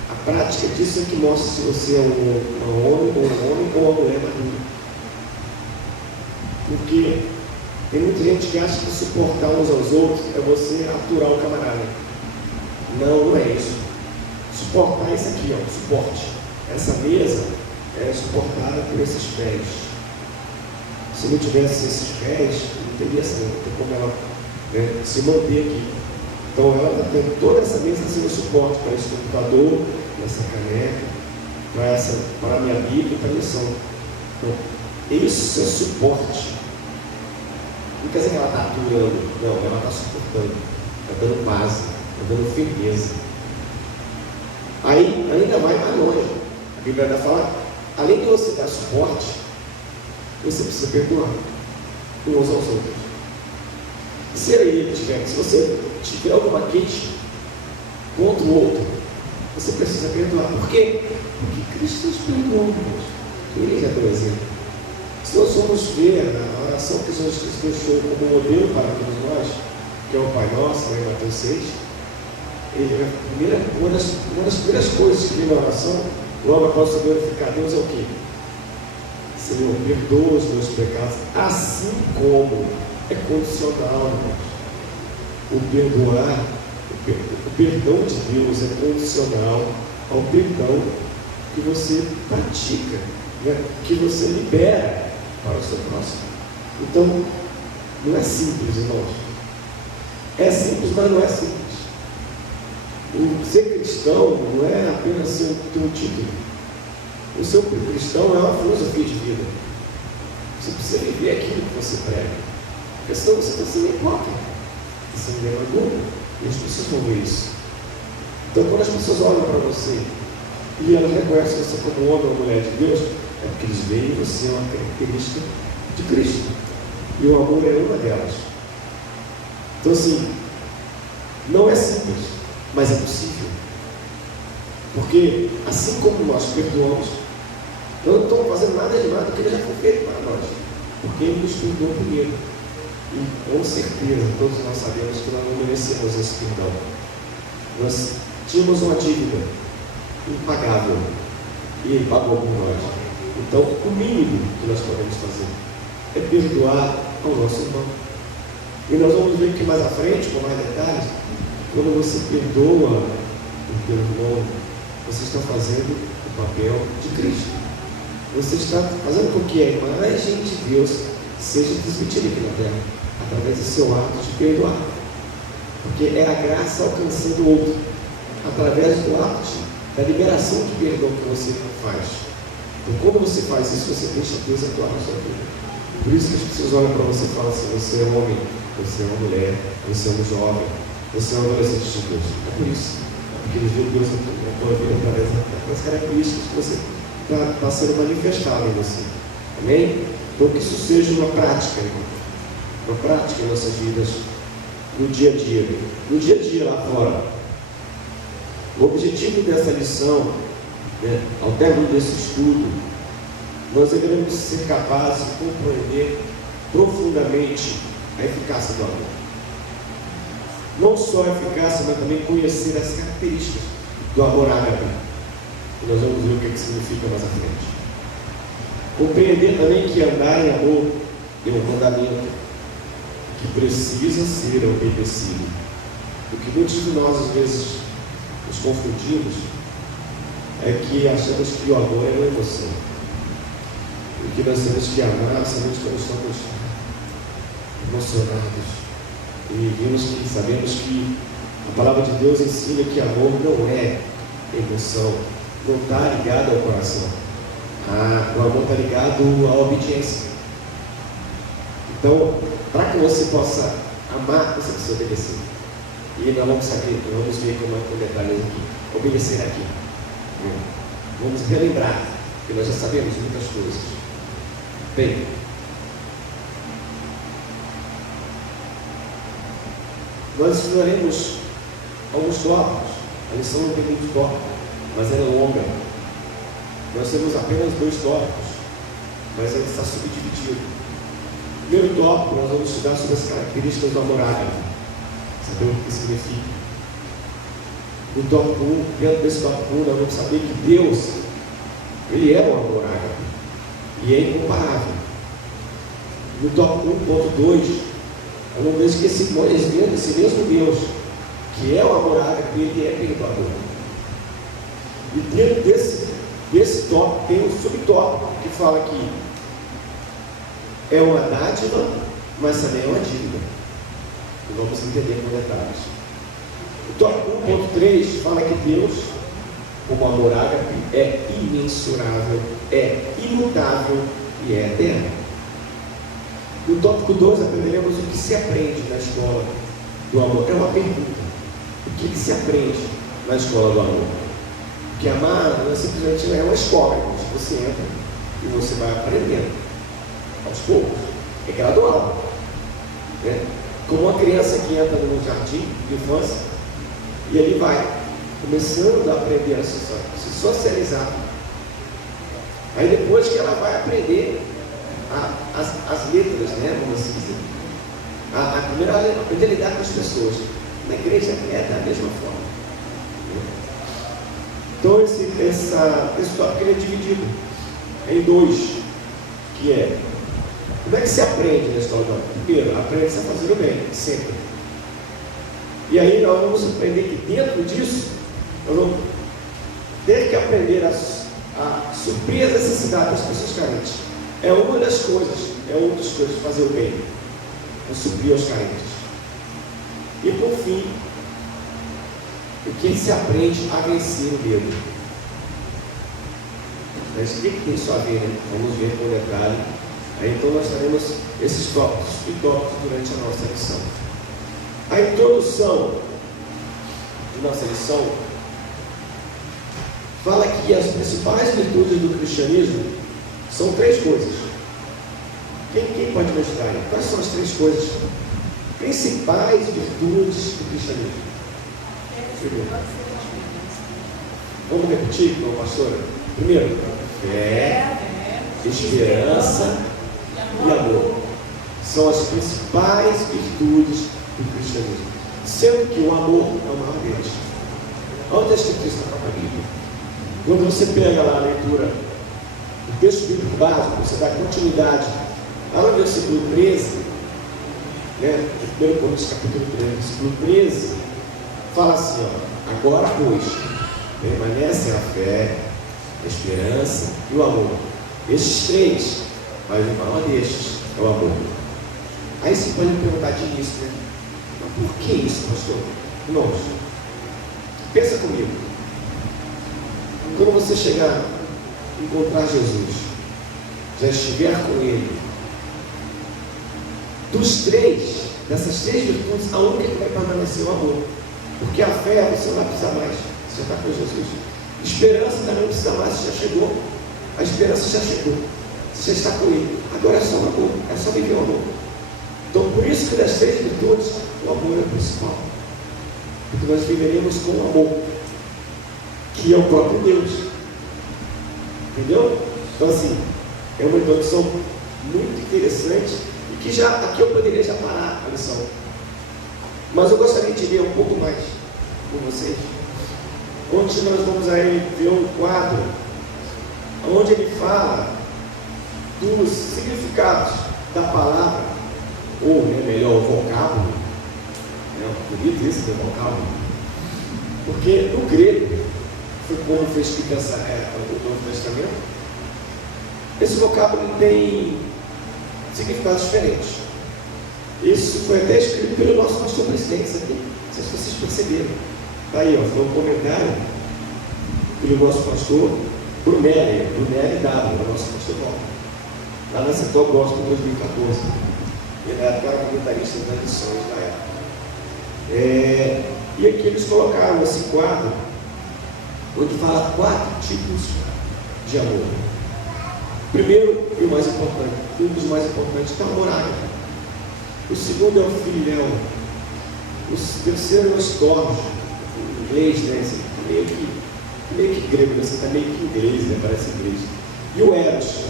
A prática disso é que mostra se você é um homem ou uma mulher madura. Porque tem muita gente que acha que suportar uns aos outros é você aturar o camarada. Não, não é isso. Suportar é isso aqui, ó, suporte. Essa mesa é suportada por esses pés. Se não tivesse esses pés, não teria como ela se manter aqui. Então ela está tendo toda essa mesa sendo suporte para esse computador, para essa caneca, para a minha Bíblia, para a lição. Então, isso é suporte. Não quer dizer que ela está aturando, não, ela está suportando, está dando base, está dando firmeza. Aí ainda vai mais longe. A Bíblia ainda fala, além de você dar suporte, você precisa perdoar uns aos outros. Se você tiver alguma queixa contra o outro, você precisa perdoar. Por quê? Porque Cristo nos perdoou, irmãos. Ele já deu exemplo. Se nós formos ver na oração que Jesus Cristo deixou como modelo para todos nós, que é o Pai Nosso, em Mateus 6, uma das primeiras coisas que vem na oração, logo após o glorificar Deus, é o quê? Senhor, perdoa os meus pecados, assim como é condicional, irmãos. O perdoar, o perdão de Deus é condicional ao perdão que você pratica, né? Que você libera para o seu próximo. Então, não é simples, irmãos. É simples, mas não é simples. O ser cristão não é apenas ter um título. O ser cristão é uma filosofia de vida. Você precisa viver aquilo que você prega. Porque senão você está sendo hipócrita. Você não é orgulho. E as pessoas vão ver isso. Então, quando as pessoas olham para você e elas reconhecem você como homem ou mulher de Deus, é porque eles veem em você uma característica de Cristo. E o amor é uma delas. Então, assim, não é simples, mas é possível. Porque, assim como nós perdoamos, nós não estamos fazendo nada de nada que ele já foi feito para nós. Porque ele nos perdoou primeiro. E com certeza, todos nós sabemos que nós não merecemos esse perdão. Nós tínhamos uma dívida impagável e ele pagou por nós. Então, o mínimo que nós podemos fazer é perdoar ao nosso irmão. E nós vamos ver que mais à frente, com mais detalhes, quando você perdoa o teu irmão, você está fazendo o papel de Cristo. Você está fazendo com que a imagem de Deus seja transmitida aqui na terra, através do seu ato de perdoar. Porque é a graça alcançando o outro, através do ato da liberação de perdão que você faz. Então, quando você faz isso, você deixa Deus atuar na sua vida. Por isso que as pessoas olham para você e falam assim: você é um homem, você é uma mulher, você é um jovem, você é um adolescente de Deus. É por isso. É porque ele viu Deus na tua vida através das características que você está sendo manifestado em você. Amém? Então, que isso seja uma prática, irmão. Uma prática em nossas vidas, no dia a dia. No dia a dia lá fora. O objetivo dessa lição, né, ao término desse estudo, nós devemos ser capazes de compreender profundamente a eficácia do amor. Não só a eficácia, mas também conhecer as características do amor ágape. E nós vamos ver o que significa mais à frente. Compreender também que andar em amor é um mandamento que precisa ser obedecido. O que muitos de nós às vezes nos confundimos é que achamos que o amor é uma emoção. E que nós temos que amar somente quando estamos emocionados. E sabemos que a palavra de Deus ensina que amor não é emoção, não está ligado ao coração. O amor está ligado à obediência. Então, para que você possa amar, você precisa obedecer. E nós vamos ver como é com detalhes aqui. Obedecer aqui. Vamos relembrar, porque nós já sabemos muitas coisas. Bem, nós estudaremos alguns tópicos. A lição não tem muitos tópicos, mas ela é longa. Nós temos apenas 2 tópicos, mas ele está subdividido. Primeiro tópico, nós vamos estudar sobre as características do amor ágape. Saber o que significa. No tópico 1, dentro desse tópico 1, nós vamos saber que Deus, Ele é o amor ágape e é incomparável. No tópico 1.2, nós vamos ver que esse mesmo Deus, que é o amor ágape, Ele é perdoador. E dentro desse tópico tem um subtópico que fala que é uma dádiva, mas também é uma dívida. E vamos entender com detalhes. O tópico 1.3 fala que Deus, como amor ágape, é imensurável, é imutável e é eterno. No tópico 2 aprenderemos o que se aprende na escola do amor. É uma pergunta. O que se aprende na escola do amor? Porque amar não é simplesmente uma escola, onde você entra e você vai aprendendo aos poucos. É gradual. Né? Como uma criança que entra no jardim de infância e ele vai começando a aprender a se socializar. Aí depois que ela vai aprender as letras, né, vamos dizer, a primeira aprender a lidar com as pessoas. Na igreja é da mesma forma. Então esse tópico ele é dividido em dois, que é como é que se aprende na escola do amor? Primeiro, aprende-se a fazer o bem, sempre. E aí nós vamos aprender que dentro disso, nós vamos ter que aprender a suprir as necessidades das pessoas carentes. É uma das coisas de fazer o bem, é suprir os carentes. E por fim, o que se aprende a vencer o medo. Mas o que tem isso a ver, né? Vamos ver com detalhe. Aí então nós teremos esses tópicos e tópicos durante a nossa lição. A introdução de nossa lição fala que as principais virtudes do cristianismo são três coisas. Quem pode me ajudar aí? Quais são as três coisas principais virtudes do cristianismo? Vamos repetir com a pastora? Primeiro, fé, esperança e amor. São as principais virtudes do cristianismo. Sendo que o amor é o maior deles. Olha o texto que está na própria Bíblia. Quando você pega lá a leitura do texto bíblico básico, você dá continuidade. Lá no versículo 13, né, 1 Coríntios capítulo 13, versículo 13, fala assim, ó, agora pois, permanecem a fé, a esperança e o amor. Esses três, mas o maior destes é o amor. Aí você pode me perguntar de início, né? Mas por que isso, pastor? Irmãos, pensa comigo. Quando você chegar, encontrar Jesus, já estiver com Ele, dessas três virtudes, a única que vai permanecer é o amor. Porque a fé você não vai precisar mais, você já está com Jesus. Esperança também não precisa mais, você já chegou. A esperança já chegou, você já está com Ele. Agora é só o amor, é só viver o amor. Então por isso que das três virtudes, o amor é o principal. Porque nós viveremos com o amor, que é o próprio Deus. Entendeu? Então assim, é uma introdução muito interessante e que aqui eu poderia já parar a lição. Mas eu gostaria de ler um pouco mais com vocês. Onde nós vamos aí ver um quadro onde ele fala dos significados da palavra, ou melhor, o vocábulo. Bonito isso, o vocábulo. Porque no grego, foi como foi escrito o Novo Testamento, esse vocábulo tem significados diferentes. Isso foi até escrito pelo nosso pastor presidente aqui. Não sei se vocês perceberam. Está aí, ó, foi um comentário pelo nosso pastor Brunelli W, o nosso pastor Paulo. Lá na Setor Gospel 2014. Ele era até comentarista das lições da época. E aqui eles colocaram esse quadro, onde fala 4 tipos de amor. Primeiro, e o mais importante, um dos mais importantes, é o amor ágape. O segundo é o filial. O terceiro é o storge, em inglês, né? Assim, meio que grego, né? Você está meio que inglês, né? Parece inglês. E o eros.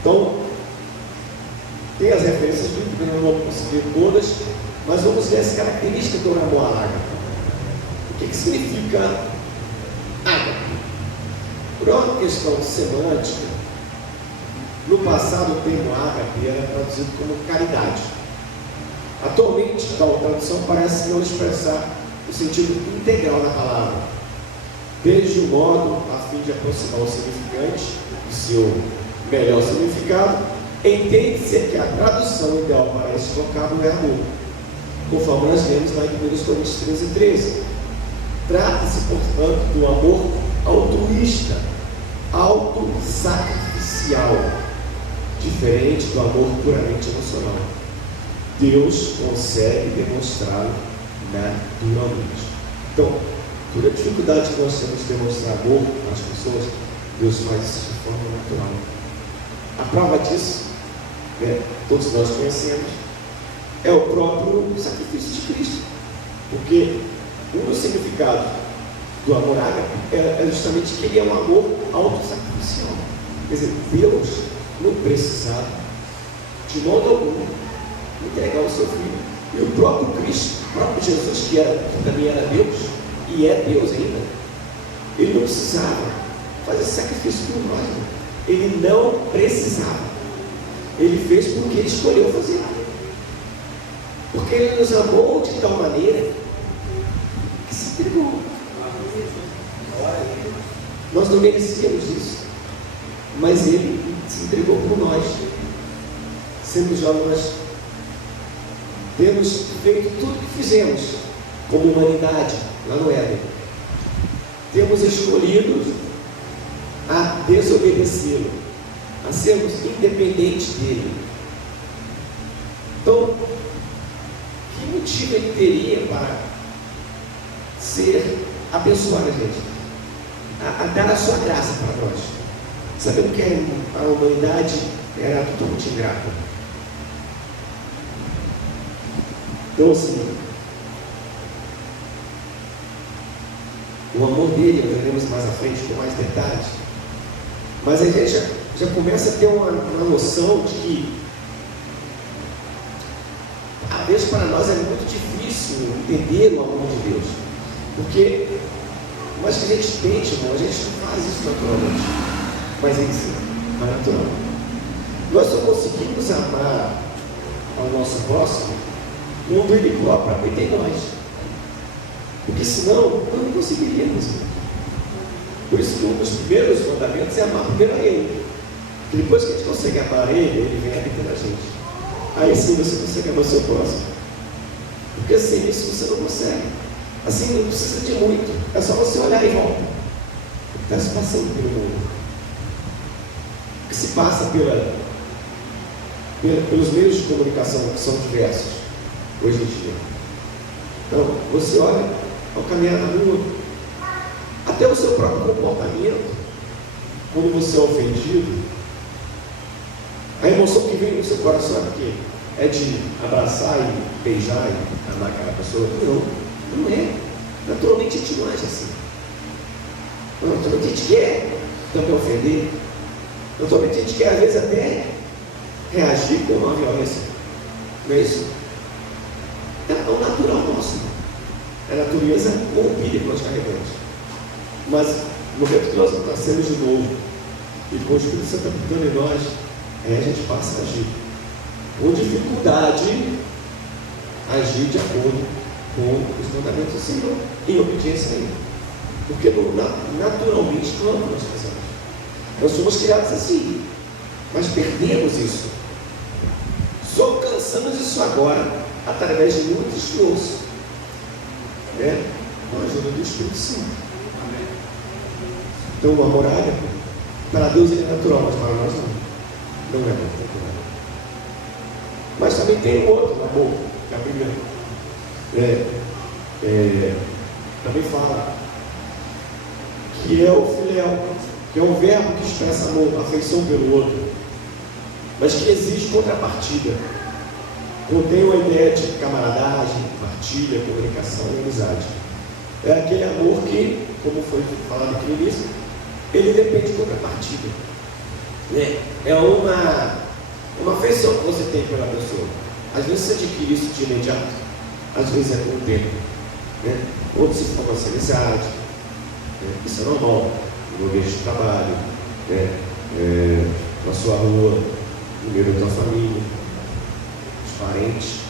Então, Tem as referências bíblicas, não vamos conseguir todas, mas vamos ver as características do amor ágape. O que significa ágape? Por uma questão semântica, no passado o termo ágape era traduzido como caridade. Atualmente, tal tradução parece não expressar o sentido integral da palavra, desde o modo a fim de aproximar o significante do seu melhor significado. Entende-se que a tradução ideal para esse vocábulo é amor, conforme nós vemos lá em 1 Coríntios 13:13. Trata-se, portanto, do amor altruísta, autossacrificial, diferente do amor puramente emocional. Deus consegue demonstrá-lo naturalmente. Então, toda a dificuldade que nós temos de demonstrar amor às pessoas, Deus faz isso de forma natural. A prova disso, todos nós conhecemos, é o próprio sacrifício de Cristo. Porque um dos significados do amor ágape é justamente que ele é um amor autossacrificial. Quer dizer, Deus não precisava de modo algum entregar o seu filho. E o próprio Cristo, o próprio Jesus, que também era Deus e é Deus ainda, ele não precisava fazer sacrifício por nós. Ele não precisava. Ele fez porque ele escolheu fazer. Porque ele nos amou de tal maneira que se entregou. Nós não merecíamos isso, mas ele se entregou por nós, sendo já nós temos feito tudo o que fizemos como humanidade lá no Éden. Temos escolhido a desobedecê-lo, a sermos independentes dele. Então, que motivo ele teria para abençoar a gente, a dar a sua graça para nós, sabendo que a humanidade era totalmente ingrata? Então, assim, o amor dele, nós veremos mais à frente com mais detalhes, mas a gente já começa a ter uma noção de que, às vezes, para nós é muito difícil entender o amor de Deus, porque, mas que a gente tente, irmão, a gente não faz isso naturalmente, mas ele sim, é natural. Nós só conseguimos amar ao nosso próximo quando ele próprio habita em nós, porque senão nós não conseguiríamos. Por isso que um dos primeiros mandamentos é amar primeiro a ele, porque depois que a gente consegue amar ele vem habitar na gente. Aí sim você consegue amar o seu próximo, porque sem isso você não consegue. Assim não precisa de muito, é só você olhar em volta o que está se passando pelo mundo, o que se passa pelos meios de comunicação que são diversos hoje em dia. Então, você olha ao caminhar na rua, até o seu próprio comportamento, quando você é ofendido, a emoção que vem no seu coração é o quê? É de abraçar e beijar e amar aquela pessoa? Não é. Naturalmente a gente não age assim. Naturalmente a gente quer também ofender. Naturalmente a gente quer, às vezes, até reagir com uma violência. Não é isso? É o natural nosso. É a natureza corrompida que nós carregamos. Mas no momento que nós nascemos de novo e com o Espírito Santo habitando em nós, a gente passa a agir com dificuldade, agir de acordo com os mandamentos do Senhor, em obediência a Ele, porque naturalmente não nós fazemos. Nós somos criados assim, mas perdemos isso. Só alcançamos isso agora através de muito esforço, com a ajuda do Espírito Santo. Então o amor ágape, para Deus ele é natural, mas para nós não é natural. Mas também tem um outro amor, que é a Bíblia também fala, que é o filéu, que é um verbo que expressa amor, afeição pelo outro, mas que exige contrapartida. Contém uma ideia de camaradagem, partilha, comunicação e amizade. É aquele amor que, como foi falado aqui no início, ele depende de contrapartida. É uma afeição que você tem pela pessoa. Às vezes você adquire isso de imediato, às vezes é com o tempo, né? Outros se forma essa amizade, né? Isso é normal, no ambiente de trabalho, né? Na sua rua, no meio da tua família, os parentes,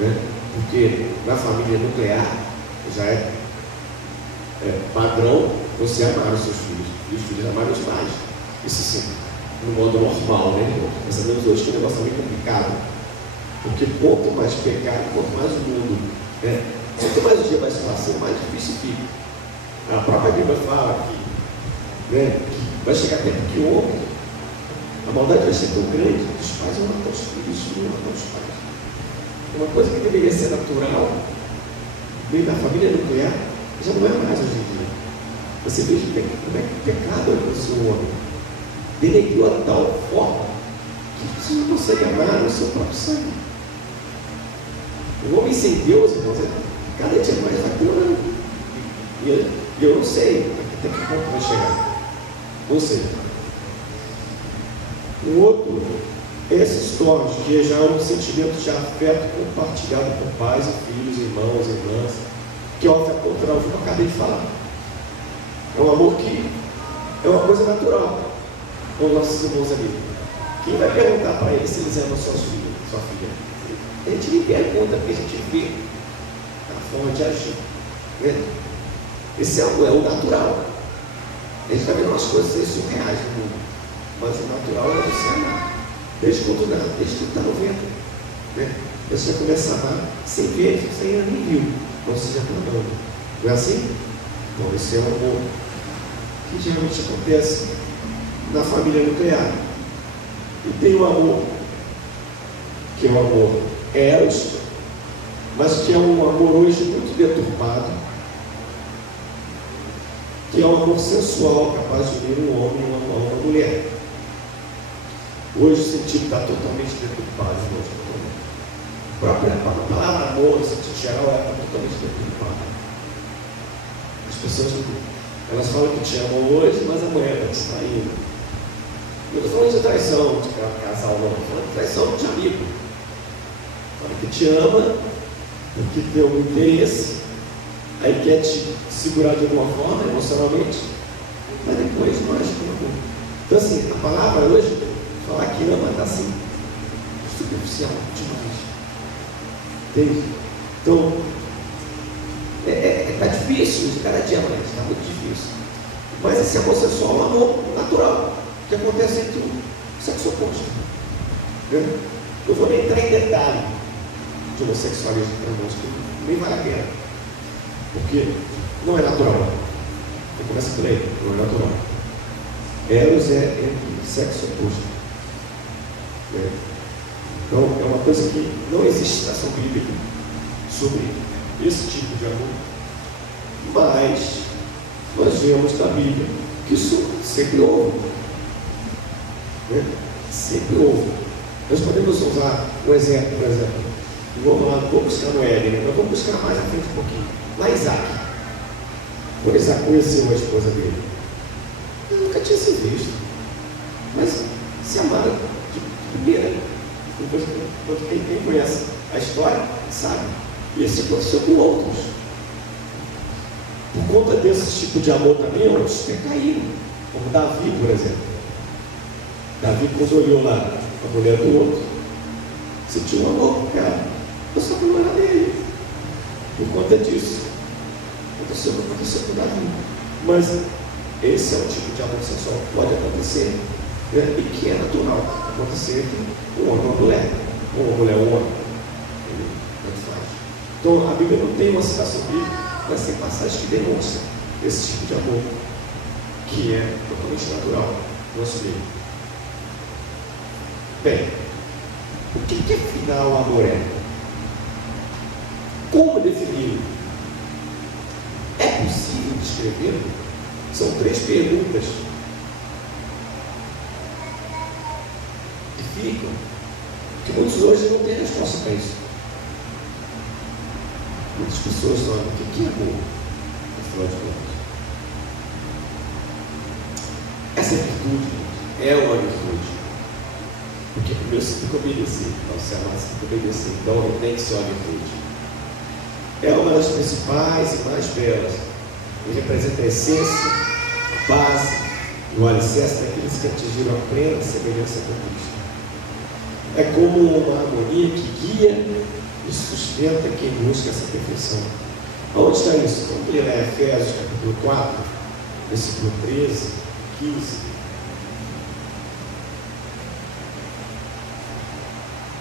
né? Porque na família nuclear já é padrão você amar os seus filhos e os filhos amarem os pais. Isso sim, no modo normal, né, irmão? Nós sabemos hoje que o negócio é meio complicado, porque quanto mais pecado, quanto mais o mundo, né? Quanto mais o dia vai se passando, mais difícil fica. A própria Bíblia fala que, né, que vai chegar tempo que o homem, a maldade vai ser tão grande que os pais vão matar os filhos, os filhos vão matar os pais. Uma coisa que deveria ser natural, meio da família nuclear, já não é mais hoje em dia. Você veja como é que o pecado alcançou o homem. Denegriu a tal forma que você não consegue amar o seu próprio sangue. O homem sem Deus, irmãos, cada dia mais vai piorando. E eu não sei até que ponto vai chegar. Ou seja, o outro é esses histórias que já é um sentimento de afeto compartilhado por pais e filhos, irmãos, irmãs, que é o afeto natural, como eu acabei de falar. É um amor que é uma coisa natural com os nossos irmãos ali. Quem vai perguntar para eles se eles amam suas filhas, sua filha? A gente nem pergunta, porque a gente vê a forma de agir, né? Esse é o natural. A gente está vendo umas coisas surreais no mundo, mas o natural é você amar. Desde quando nada, desde que está no vento, né? Você já começa a amar sem ver, você ainda nem viu, mas você já está amando. Não é assim? Então esse é o amor que geralmente acontece na família nuclear. E tem o amor, que é o amor eros, mas que é um amor hoje muito deturpado, que é um amor sensual, capaz de unir um homem e uma mulher. Hoje o sentido está totalmente deturpado, a própria palavra amor, no sentido geral, está totalmente deturpada. As pessoas, elas falam que te amam hoje, mas amanhã está te traindo. Eu estou falando de traição de casal, não, estou falando de traição de amigo. Fala que te ama, porque tem um interesse, aí quer te segurar de alguma forma, emocionalmente, mas depois não age com amor. Então assim, a palavra hoje, falar que ama está assim, superficial demais. Entende? Então, está difícil, cada dia mais, está muito difícil. Mas esse amor sensual é um amor natural, que acontece entre o sexo oposto. Eu vou nem entrar em detalhe de homossexualismo para nós, que nem vale a pena. Porque não é natural. Eu começo por aí, não é natural. Eros é entre sexo oposto. Então é uma coisa que não existe citação bíblica sobre esse tipo de amor, mas nós vemos na Bíblia que isso sempre houve, né? Sempre houve. Nós podemos usar um exemplo, por exemplo, vamos lá, vou buscar no Éden, né? Nós vamos buscar mais à frente um pouquinho, lá Isaac. Quando Isaac conheceu a esposa dele, eu nunca tinha se visto, mas se amaram de primeira. Quem conhece a história sabe. E isso aconteceu com outros. Por conta desse tipo de amor também, outros recaíram. Como Davi, por exemplo. Davi, quando olhou lá a mulher do outro, sentiu um amor por ela. Eu só não era dele. Por conta disso. Aconteceu com Davi. Mas esse é o tipo de amor sensual que pode acontecer, né? E que é natural acontecer entre um homem e uma mulher, ou uma mulher e um homem. Então a Bíblia não tem uma citação bíblica, mas tem passagens que demonstram esse tipo de amor, que é totalmente natural no nosso meio. Bem, o que afinal o amor é? Como defini-lo? É possível descrevê-lo? São 3 perguntas que ficam, que muitos hoje não têm resposta para isso. Muitas pessoas falam, o que é amor? Afinal de contas, essa virtude é uma virtude. Porque primeiro você tem que obedecer. Para se amar, você tem que obedecer. Então não tem que ser olho é uma das principais e mais belas. Ele representa a essência, a base e o alicerce daqueles que atingiram a plena semelhança com Cristo. É como uma harmonia que guia e sustenta quem busca essa perfeição. Onde está isso? Vamos ler Efésios capítulo 4, versículo 13, 15.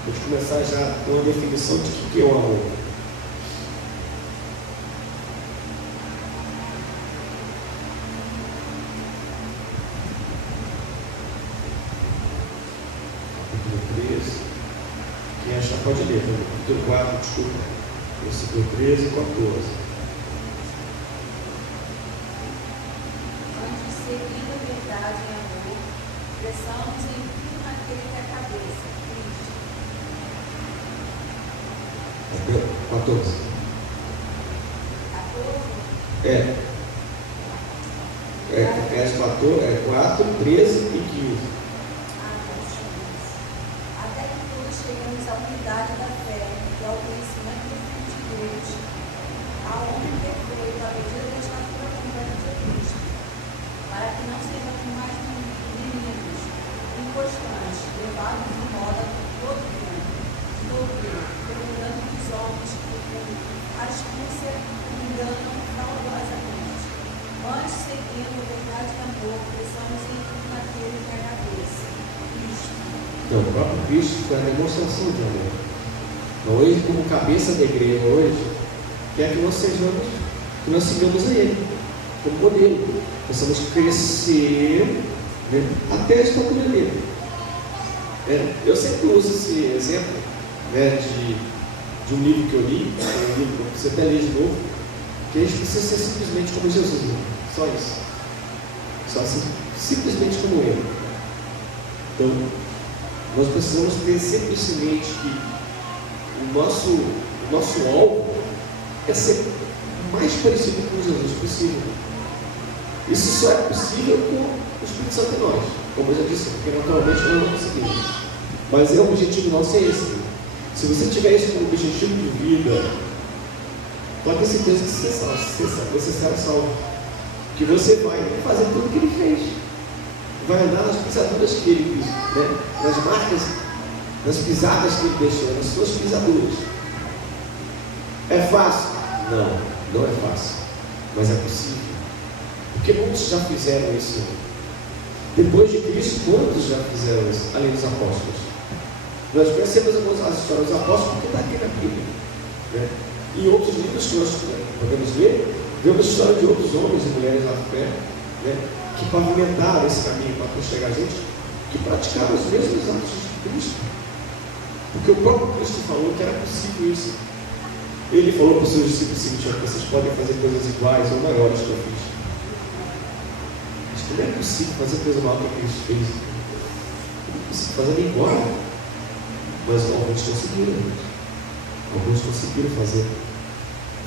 Vamos começar já com a definição de que é o amor. Quem achar pode ler, capítulo 4, desculpa, versículo 13 e 14. Antes, seguindo a verdade em amor, cresçamos em tudo naquele que é a cabeça, Cristo. 14. 14? Efésios 4, 13 e 15. Chegamos à unidade da fé e ao conhecimento do Filho de Deus, ao homem perfeito, à medida da estatura completa de Cristo, para que não sejamos mais meninos, inconstantes, levados de moda por todo o mundo, de doutrina, pelo engano dos homens que com astúcia enganam fraudulosamente. Antes, seguindo a verdade e amor, cresçamos em tudo naquele que é a cabeça, Cristo. Então, o próprio Cristo foi a demonstração de amor. Hoje, como cabeça da igreja, hoje, quer que nós sejamos, que nós sigamos a Ele, como modelo. Possamos crescer, né, até a estatura dele. Eu sempre uso esse exemplo, né, de um livro que eu li, um livro que você até lê de novo, que a gente precisa ser simplesmente como Jesus, né? Só isso. Só assim, simplesmente como Ele. Então, nós precisamos ter sempre isso em mente, que o nosso alvo é ser o mais parecido com Jesus possível. Isso só é possível com o Espírito Santo em nós, como eu já disse, porque naturalmente nós não conseguimos. Mas o objetivo nosso é esse. Se você tiver isso como objetivo de vida, pode ter certeza que você será salvo. Que você vai fazer tudo o que Ele fez. Vai andar nas pisaduras que Ele fez, né? Nas marcas, nas pisadas que Ele deixou, nas suas pisaduras. É fácil? Não, não é fácil, mas é possível. Porque muitos já fizeram isso. Depois de Cristo, quantos já fizeram isso? Além dos apóstolos. Nós conhecemos as histórias dos apóstolos porque está aqui na Bíblia, né? E outros livros que nós podemos ler, vemos a história de outros homens e mulheres lá de pé, né, que pavimentaram esse caminho para chegar a gente, que praticaram os mesmos atos de Cristo. Porque o próprio Cristo falou que era possível isso. Ele falou para os seus discípulos o seguinte: vocês podem fazer coisas iguais ou maiores que eu fiz. Mas não é possível fazer coisa maior que Cristo fez. Não é possível fazer nem igual. Mas alguns conseguiram. Alguns conseguiram fazer.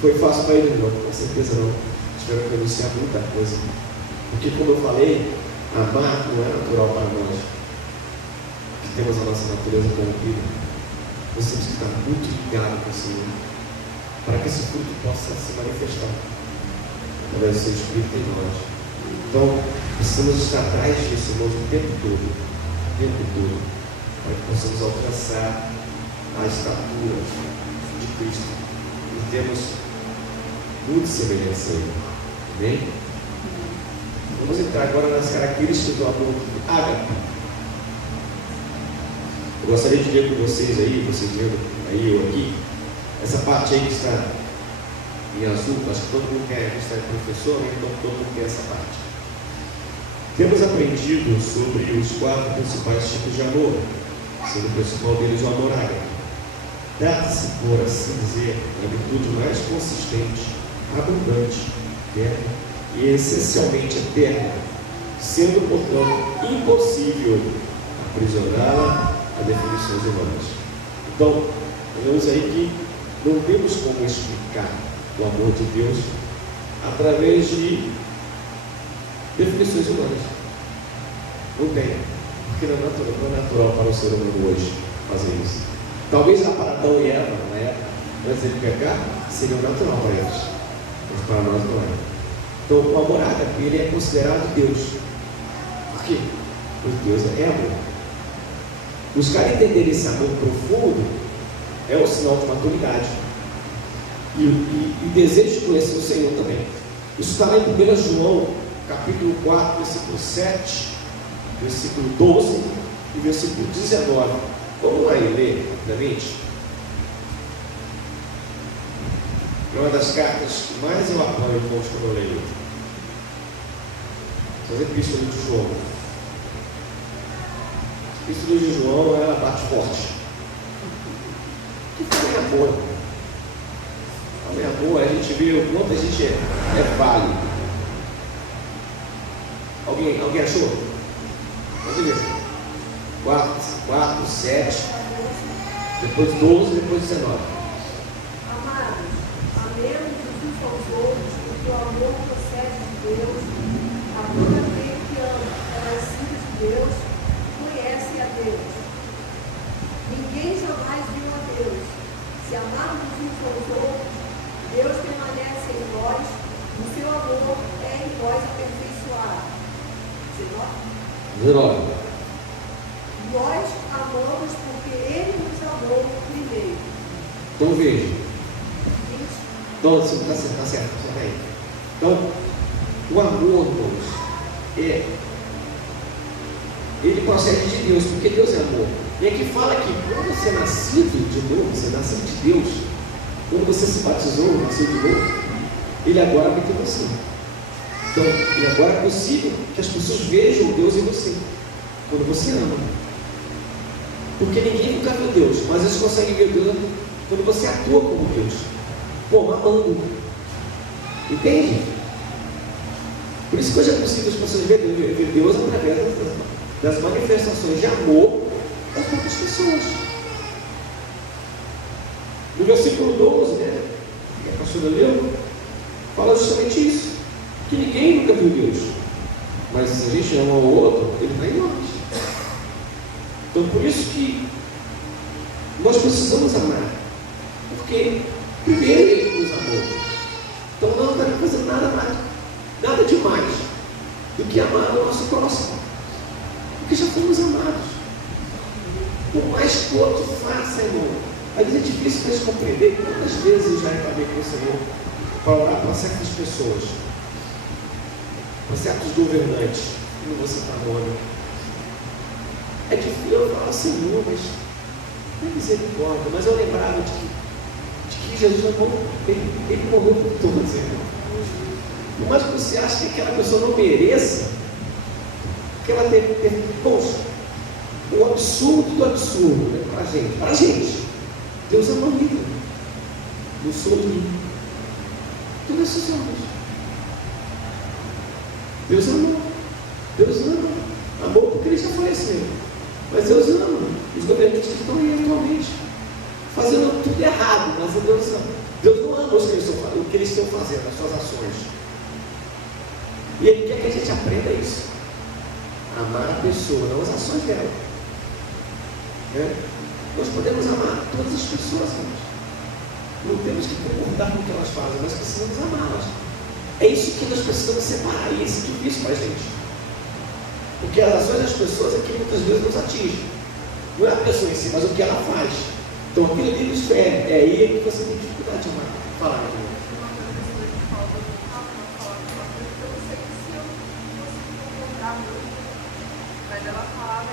Foi fácil para eles? Não, com certeza não. Tiveram que anunciar muita coisa. Porque, como eu falei, amar não é natural para nós, que temos a nossa natureza corrompida. Nós temos que estar muito ligados com o Senhor, para que esse fruto possa se manifestar através do seu Espírito em nós. Então, precisamos estar atrás disso, irmãos, o tempo todo, para que possamos alcançar a estatura de Cristo e temos muito semelhança a Ele. Amém? Vamos entrar agora nas características do amor ágape. Eu gostaria de ler com vocês aí, vocês vendo aí ou aqui, essa parte aí que está em azul. Acho que todo mundo quer, a gente está professor, né? Então todo mundo quer essa parte. Temos aprendido sobre os 4 principais tipos de amor, sendo o principal deles o amor ágape. Trata-se, por assim dizer, da virtude mais consistente, abundante, eterna e essencialmente eterna, sendo, portanto, impossível aprisioná-la a definições humanas. Então, vemos aí que não temos como explicar o amor de Deus através de definições humanas. Não tem. Porque não é natural para o ser humano hoje fazer isso. Talvez lá para Adão e Eva, na época, antes de pecar, seria natural para eles. Mas para nós não é. Então o amor ágape, ele é considerado Deus. Por quê? Porque Deus é amor. Buscar entender esse amor profundo é um sinal de maturidade. E desejo de conhecer o Senhor também. Isso está lá em 1 João, capítulo 4, versículo 7, versículo 12 e versículo 19. Vamos lá e ler rapidamente. É uma das cartas que mais eu apoio, irmãos, quando eu leio. As epístolas de João. A epístola de João, ela bate forte. Que fala em amor. Fala em amor, a gente vê o quanto a gente é válido. Alguém achou? Pode ler. 4, 7, depois 12, depois 19. Amados, amemos uns aos outros, porque o amor procede de Deus. Todo aquele que ama é nascido de Deus, conhece a Deus. Ninguém jamais viu a Deus. Se amarmos uns aos outros, Deus permanece em nós, o seu amor é em nós aperfeiçoado. 19. Nós amamos porque Ele nos amou primeiro. Então veja. Então, está certo, está aí. Então, o amor, irmãos, ele procede de Deus, porque Deus é amor. E aqui fala que quando você é nascido de novo, você nasceu de Deus, quando você se batizou, nasceu de novo, Ele agora habita em você. Então, e agora é possível que as pessoas vejam Deus em você, quando você ama. Porque ninguém nunca viu Deus, mas eles conseguem ver Deus quando você atua como Deus, como amando. Entende? Por isso que hoje é possível as pessoas ver Deus através das manifestações de amor das próprias pessoas. No versículo 12, né, que a pastora leu, fala justamente isso, que ninguém nunca viu Deus, mas se a gente ama o outro, Ele está em nós. Então por isso que nós precisamos amar, porque primeiro Ele nos amou. Então não está fazendo nada demais do que amar o nosso próximo, porque já fomos amados. Por mais que o outro faça, irmão, às vezes é difícil para a gente compreender. Quantas vezes eu já reclamei com o Senhor para orar para certas pessoas, para certos governantes, não vou citar nome. É difícil eu falar, Senhor, mas não é misericórdia, mas eu lembrava de que Jesus ele morreu por todos, irmão. Por mais que você ache que aquela pessoa não mereça, que ela tem poxa, o absurdo do absurdo, né? Para a gente, Deus ama a vida, não sou mim. Tudo isso somos. Deus amou, Deus ama, amou porque Ele já faleceu, mas Deus ama os governantes que estão aí atualmente, fazendo tudo errado, mas Deus não ama o que eles estão fazendo, as suas ações. E Ele quer que a gente aprenda isso, amar a pessoa, não as ações dela. Nós podemos amar todas as pessoas, irmãos. Não temos que concordar com o que elas fazem, mas precisamos amá-las. É isso que nós precisamos separar, e esse difícil para a gente. Porque as ações das pessoas é que muitas vezes nos atingem. Não é a pessoa em si, mas o que ela faz. Então aquilo ali nos fere. É aí que você tem dificuldade de amar. Fala, meu irmão. Mas ela falava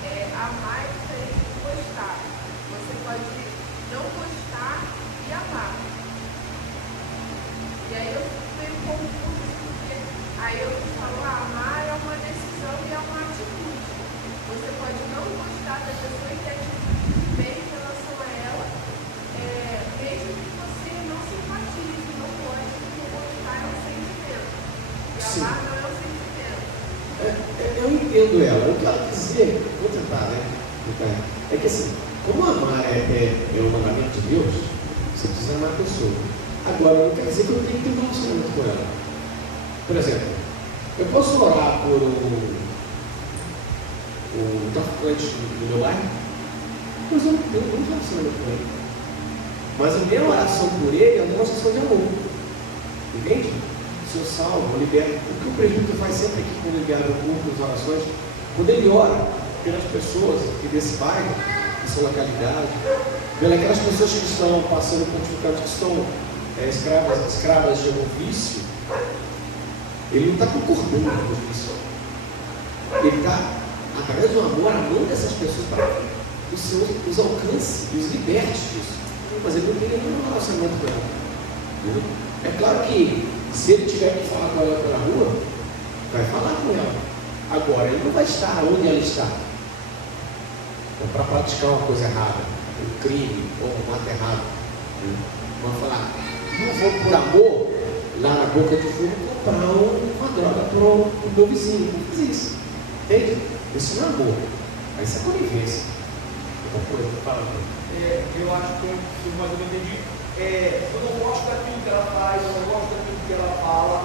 que amar é diferente de gostar. Você pode não gostar e amar. E aí eu fiquei um pouco confuso, porque aí eu falo, amar é uma decisão e é uma atitude. Você pode não gostar da pessoa e ter atitude bem em relação a ela, mesmo que você não simpatize, não goste, porque gostar é um sentimento. E amar não é um sentimento. Eu entendo ela. O que ela quis dizer, vou tentar, né? É que assim, como amar é o mandamento de Deus, você precisa amar a pessoa. Agora, não quer dizer que eu tenho que ter um relacionamento com ela. Por exemplo, eu posso orar por o traficante do meu bairro, mas eu não tenho muito relacionamento com ele. Mas a minha oração por ele é uma demonstração de amor. Entende? Se eu salvo, eu libero. O que o presbítero faz sempre aqui quando libera o culto, as orações, quando ele ora pelas pessoas aqui desse bairro, dessa localidade, pelas pessoas que estão passando por dificuldades, que estão escravas de algum vício, ele não está concordando com o vício. Ele está, através do amor, amando essas pessoas para que o Senhor os alcance e os liberte disso. Mas ele não tem nenhum relacionamento com ela. É claro que se ele tiver que falar com ela pela rua, vai falar com ela. Agora, ele não vai estar onde ela está para praticar uma coisa errada, um crime ou um ato errado. Vamos falar, não vou por amor lá na boca de fogo comprar uma droga para o meu vizinho. Não fiz isso. Entende? Isso não é amor. Isso é conivência. Eu acho que eu mais ou menos entendi. Eu não gosto daquilo que ela faz, eu não gosto daquilo que ela fala,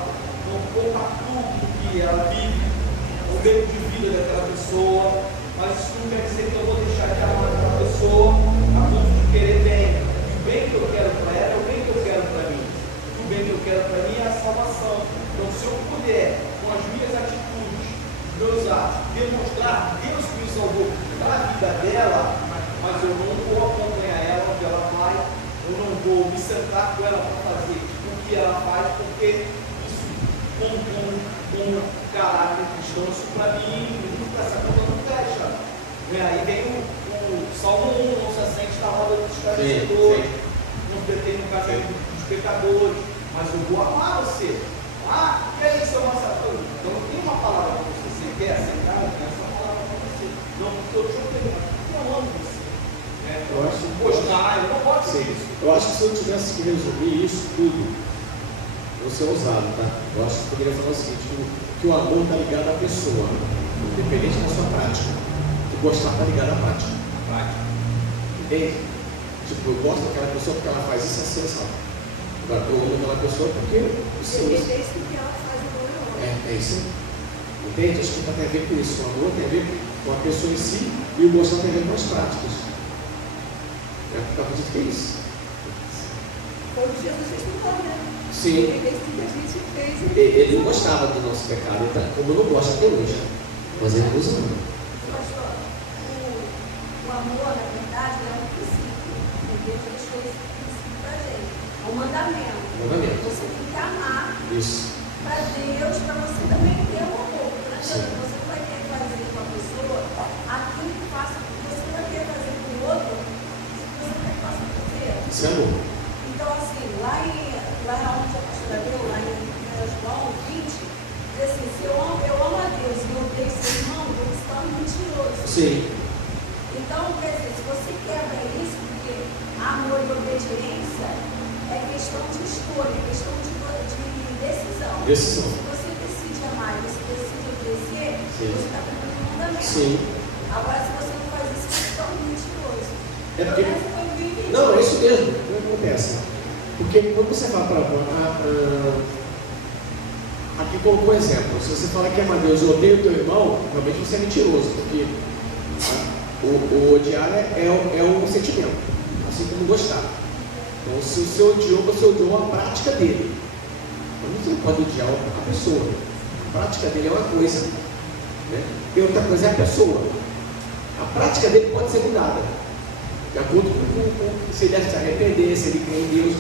não compactuo que ela vive, o meio de vida daquela pessoa, mas isso não quer dizer que eu vou deixar de amar aquela pessoa a ponto de querer bem. O bem que eu quero para ela é o bem que eu quero para mim. O bem que eu quero para mim é a salvação. Então, se eu puder, com as minhas atitudes, meus atos, demonstrar Deus que me salvou da vida dela, mas eu não vou acompanhar ela onde ela vai, eu não vou me sentar com ela para fazer o que ela faz, porque isso, com caráter cristão, isso para mim, essa conta não fecha. Aí vem o Salmo 1, não se assente na roda dos esclarecedores, não se detém no casamento dos pecadores, mas eu vou amar você. E aí, seu massacre? Então, tem uma palavra para você, você quer aceitar? Eu quero essa palavra para você. Não, porque eu te pergunto, eu amo você. Eu acho que eu não posso ser isso. Eu acho que se eu tivesse que resumir isso tudo, vou ser ousado, tá? Eu acho que eu poderia falar o seguinte, que o amor está ligado à pessoa, independente da sua prática. O gostar está ligado à prática. Entende? Tipo, eu gosto daquela pessoa porque ela faz isso assim, sabe? Agora, eu amo aquela pessoa porque o Senhor... Independente do que ela faz, não é. É isso. Entende? Acho que tem a ver com isso. O amor tem a ver com a pessoa em si e o gostar tem a ver com as práticas. Eu acredito que é isso. Foi o que Jesus fez com nós, né? Sim. Independente do que a gente fez. Ele não gostava do nosso pecado, então, como não gosta até hoje. Mas ele nos ama. Pastor, o amor, na verdade, é um princípio. Deus deixou esse princípio pra gente. É um mandamento. Você tem que amar Isso. para Deus, para você também ter o amor. Não adianta, você não vai querer fazer com a pessoa aquilo que faça, você não vai querer fazer com o outro, se você não quer que faça com você. Isso é amor. Então, assim, lá onde a pastora deu, lá em João 20, diz assim, se eu amo a Deus e eu odeio seu irmão, eu vou estar mentiroso. Sim. Então, quer dizer, se você quebra isso, porque amor e obediência é questão de escolha, é questão de decisão. Decisão. Se você decide amar e você decide obedecer, Sim. você está cumprindo o mandamento. Sim. Agora, se você não faz isso, você está mentiroso. É porque... Essa foi o limite. Não, é isso mesmo. O que acontece? Porque quando você fala para aqui colocou um exemplo, se você falar que ama Deus e odeia o teu irmão, realmente você é mentiroso, porque o odiar é um sentimento, assim como gostar. Então, se você odiou a prática dele. Mas você não pode odiar a pessoa. A prática dele é uma coisa, né? E outra coisa é a pessoa. A prática dele pode ser mudada, de acordo com se ele se arrepender, se ele crê em Deus.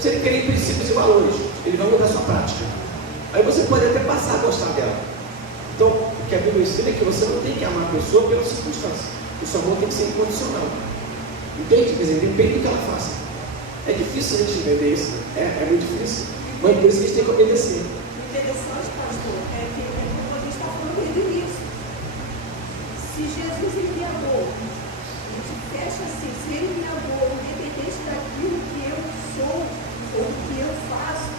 Se ele crê em princípios e valores, ele vai mudar a sua prática. Aí você pode até passar a gostar dela. Então, o que a Bíblia ensina é que você não tem que amar a pessoa pelas circunstâncias. O seu amor tem que ser incondicional. Entende? Quer dizer, depende do que ela faça. É difícil a gente entender isso, é muito difícil. Mas por isso que a gente tem que obedecer. O interessante, pastor, é que como a gente está falando desde o início. Se Jesus ele me amou, a gente fecha assim, se ele me amou, independente daquilo que eu sou ou do que eu faço,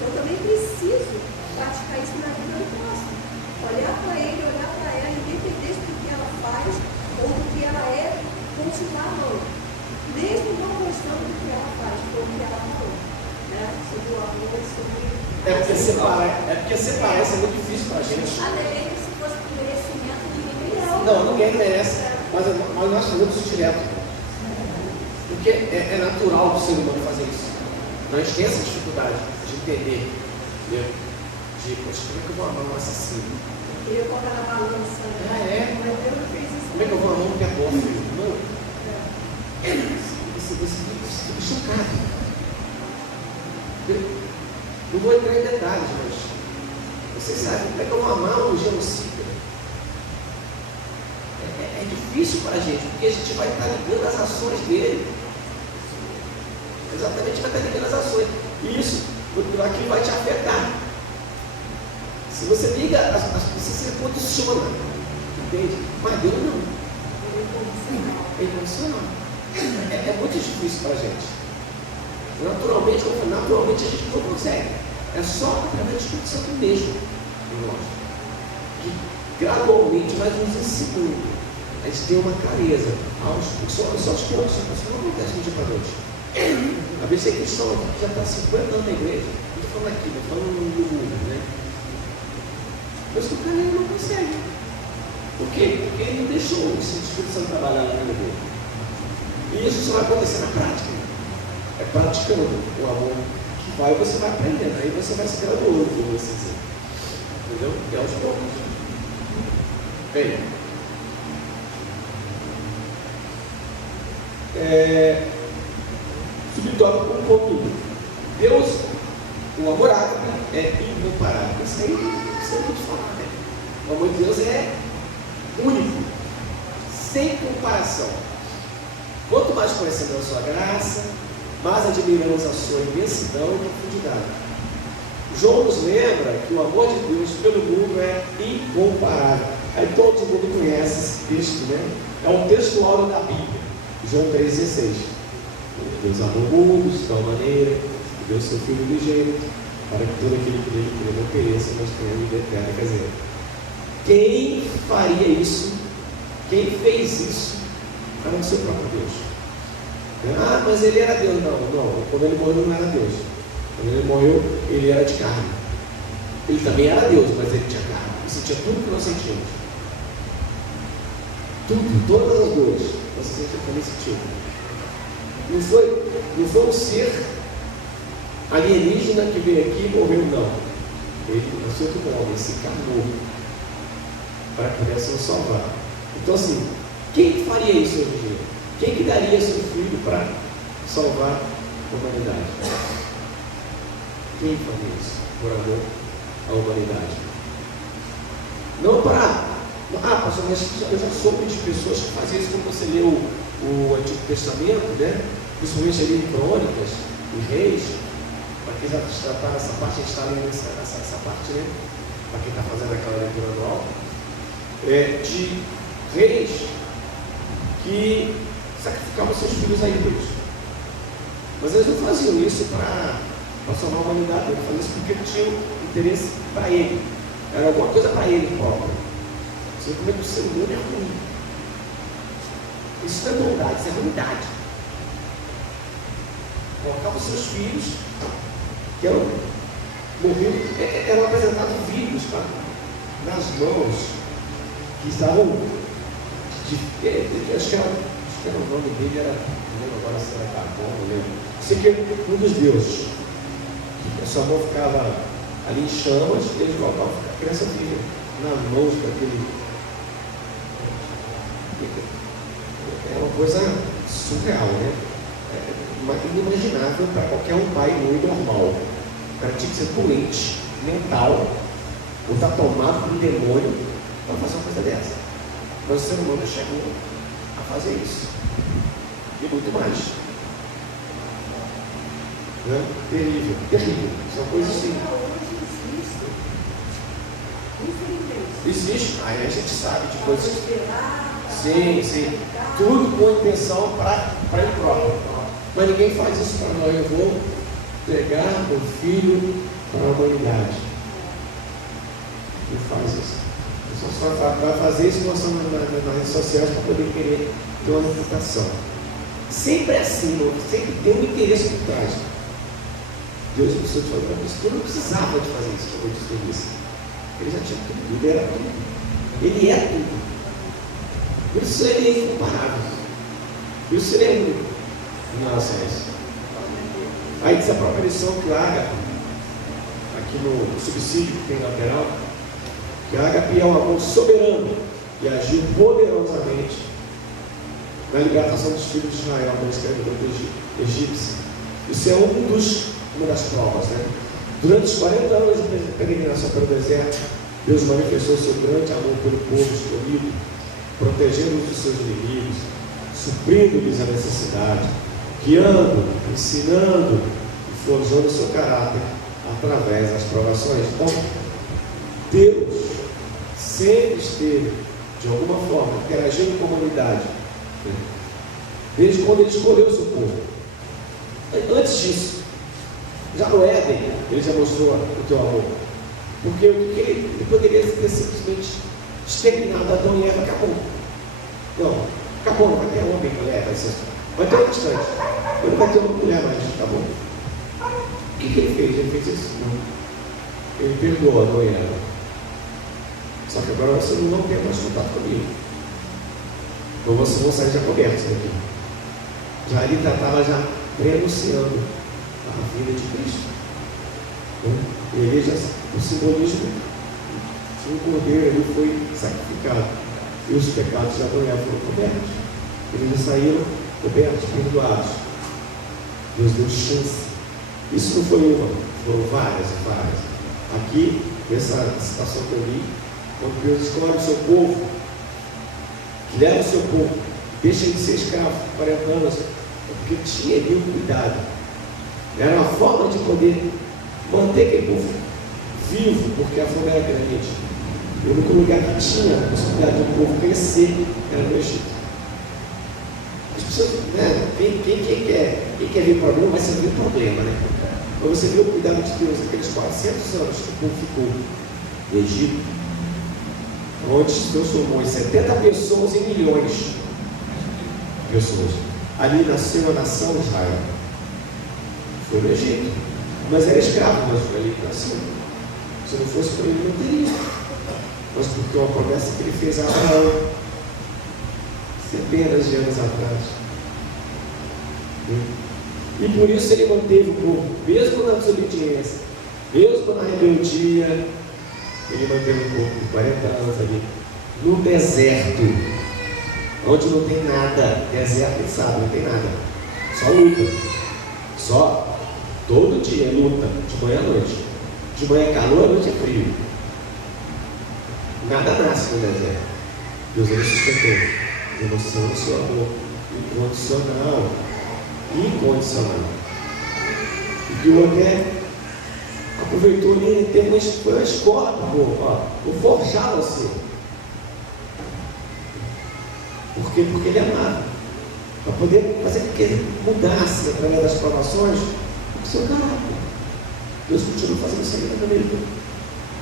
eu também preciso praticar isso na vida do próximo. Olhar para ele, olhar para ela, independente do que ela faz ou do que ela é, continuar amando. Mesmo não gostando do que ela faz, ou do que ela falou. Né? Sobre o amor, sobre... É porque separar isso é muito difícil para a gente. Até mesmo se fosse por merecimento de ninguém. Não, ninguém merece, mas nós fazemos isso direto. Porque é natural do ser humano fazer isso. Nós temos essa dificuldade de entender, entendeu? Poxa, como é que eu vou amar um assassino? Eu queria colocar na balança. Mas Deus não fez isso. Como é que eu vou amar um pedófilo? Não. Você fica chocado. Não vou entrar em detalhes, mas você sabe como é que eu vou amar um genocida? É difícil para a gente, porque a gente vai estar ligando as ações dele. Exatamente, vai estar ligando as ações. E isso aqui vai te afetar. Se você liga, você se condiciona. Entende? Mas Deus não. É incondicional. É muito difícil para a gente. Naturalmente a gente não consegue. É só através do Espírito Santo mesmo em nós. Que gradualmente vai nos ensinando. A gente tem uma clareza. Só aos poucos, isso não acontece de um dia para a noite. Às vezes tem cristão aqui que já está 50 anos na igreja. Não estou falando aqui, não estou falando no mundo, né? Mas o cara não consegue. Por quê? Porque ele não deixou o Espírito Santo trabalhar na vida dele. E isso só vai acontecer na prática. É praticando o amor que vai, você vai aprendendo. Aí você vai se graduando, como você dizer. Entendeu? E aos poucos. Bem. Subtópico 1.1. Deus, o amor ágape é incomparável. Isso aí é muito falar, né? O amor de Deus é único, sem comparação. Quanto mais conhecemos a sua graça, mais admiramos a sua imensidão e profundidade. João nos lembra que o amor de Deus pelo mundo é incomparável. Aí todo mundo conhece esse texto, né? É um texto áureo da Bíblia, João 3,16. Deus amou o mundo de tal maneira que deu seu Filho unigênito, para que todo aquele que nele crê não pereça, mas tenha vida eterna. Quer dizer, quem faria isso? Quem fez isso? Era o seu próprio Deus. Ah, mas ele era Deus. Não. Quando ele morreu, não era Deus. Quando ele morreu, ele era de carne. Ele também era Deus, mas ele tinha carne. Ele sentia tudo que nós sentimos. Tudo, todas as dores. Você também sentiu. Não foi um ser alienígena que veio aqui e morreu, não. Ele nasceu como homem, se encarnou para que pudesse nos salvar. Então, assim, quem faria isso hoje em dia? Quem que daria seu filho para salvar a humanidade? Quem faria isso por amor à humanidade? Não para... pastor, mas eu já soube de pessoas que faziam isso quando você leu o Antigo Testamento, né? Principalmente ali em Crônicas e Reis. Para quem já está nessa parte, a gente está lendo essa parte, né? Para quem está fazendo aquela leitura anual. De reis que sacrificavam seus filhos a ídolos. Mas eles não faziam isso para salvar a humanidade, eles faziam isso porque tinham interesse para ele. Era alguma coisa para ele próprio. Você vê como é que o ser humano é ruim. Isso não é bondade, isso é ruindade. Colocavam os seus filhos, que eram apresentados vivos nas mãos que estavam. Acho que era o nome dele, não lembro agora se era Carbon, não lembro. Sei que um dos deuses. A sua mão ficava ali em chamas, e eles colocavam a criança viva nas mãos daquele. É uma coisa surreal, né? Inimaginável para qualquer um pai muito normal. O cara tinha que ser doente, mental, ou estar tomado por um demônio para fazer uma coisa dessa. Mas o ser humano chegou a fazer isso. E muito mais. Né? Terrível, terrível. São coisas assim. Existe. Aí a gente sabe de coisas. Sim. Tudo com intenção para ele próprio. Mas ninguém faz isso para nós. Eu vou entregar meu filho para a humanidade. Não faz isso. Só vai fazer isso nós estamos nas redes sociais para poder querer ter uma reputação. Sempre é assim, sempre tem um interesse por trás. Deus precisou de fazer isso. Ele não precisava de fazer isso, como eu disse no início. Ele já tinha tudo, ele era tudo. Ele é tudo. Por isso ele é incomparável. Por isso ele é único em relação a isso. Aí diz a própria lição que a ágape, aqui no subsídio que tem lateral, que a ágape é um amor soberano e agiu poderosamente na libertação dos filhos de Israel, na escravidão egípcia. Isso é uma das provas, né? Durante os 40 anos de peregrinação pelo deserto, Deus manifestou seu grande amor pelo povo escolhido, protegendo-os dos seus inimigos, suprindo-lhes a necessidade, guiando, ensinando e forjando o seu caráter através das provações. Então, Deus sempre esteve, de alguma forma, interagindo com a humanidade, né? Desde quando ele escolheu o seu povo. Antes disso, já no Éden, ele já mostrou o teu amor. Porque ele poderia ter simplesmente exterminado Adão e Eva, acabou. Não, acabou, não vai ter homem e mulher, vai ter um instante. Não vai ter uma mulher mais, acabou. O que ele fez? Ele fez isso? Não. Ele perdoou Adão e Eva. Só que agora você não tem mais contato comigo. Então vocês vão sair já cobertos daqui. Já ele estava já prenunciando a vinda de Cristo. Ele já, o simbolismo de um cordeiro, ele foi sacrificado. E os pecados de Adão e Eva foram cobertos. Eles já saíram cobertos, perdoados. Deus deu chance. Isso não foi uma, foram várias e várias. Aqui, nessa situação que eu li, quando Deus escolhe o seu povo, que leva o seu povo, deixa ele ser escravo por 40 anos, porque tinha ali um cuidado. Era uma forma de poder manter aquele povo vivo, porque a fome era grande. O único lugar que tinha a possibilidade de um povo crescer era no Egito. As pessoas, né? Quem quer ver problema, vai ser ver problema, né? Quando você vê o cuidado de Deus, aqueles 400 anos que o povo ficou no Egito, onde se transformou em 70 pessoas em milhões de pessoas. Ali nasceu a nação de Israel. Foi no Egito. Mas era escravo, mas foi ali que nasceu. Se não fosse por ele, não teria. Mas porque uma promessa que ele fez a Abraão, centenas de anos atrás. E por isso ele manteve o povo, mesmo na desobediência, mesmo na rebeldia, ele manteve o povo por 40 anos ali, no deserto, onde não tem nada. Deserto, ele sabe, não tem nada, só luta, só todo dia é luta, de manhã à noite. De manhã é calor, à noite é frio. Nada nasce no deserto. Deus ele sustentou, demonstrando o seu amor incondicional. Incondicional. E que o até aproveitou ali em termos, foi uma escola para o povo, o forjá-lo assim. Por quê? Porque ele amava. Para poder fazer com que ele mudasse através das provações o seu caráter. Deus continua fazendo isso aí também.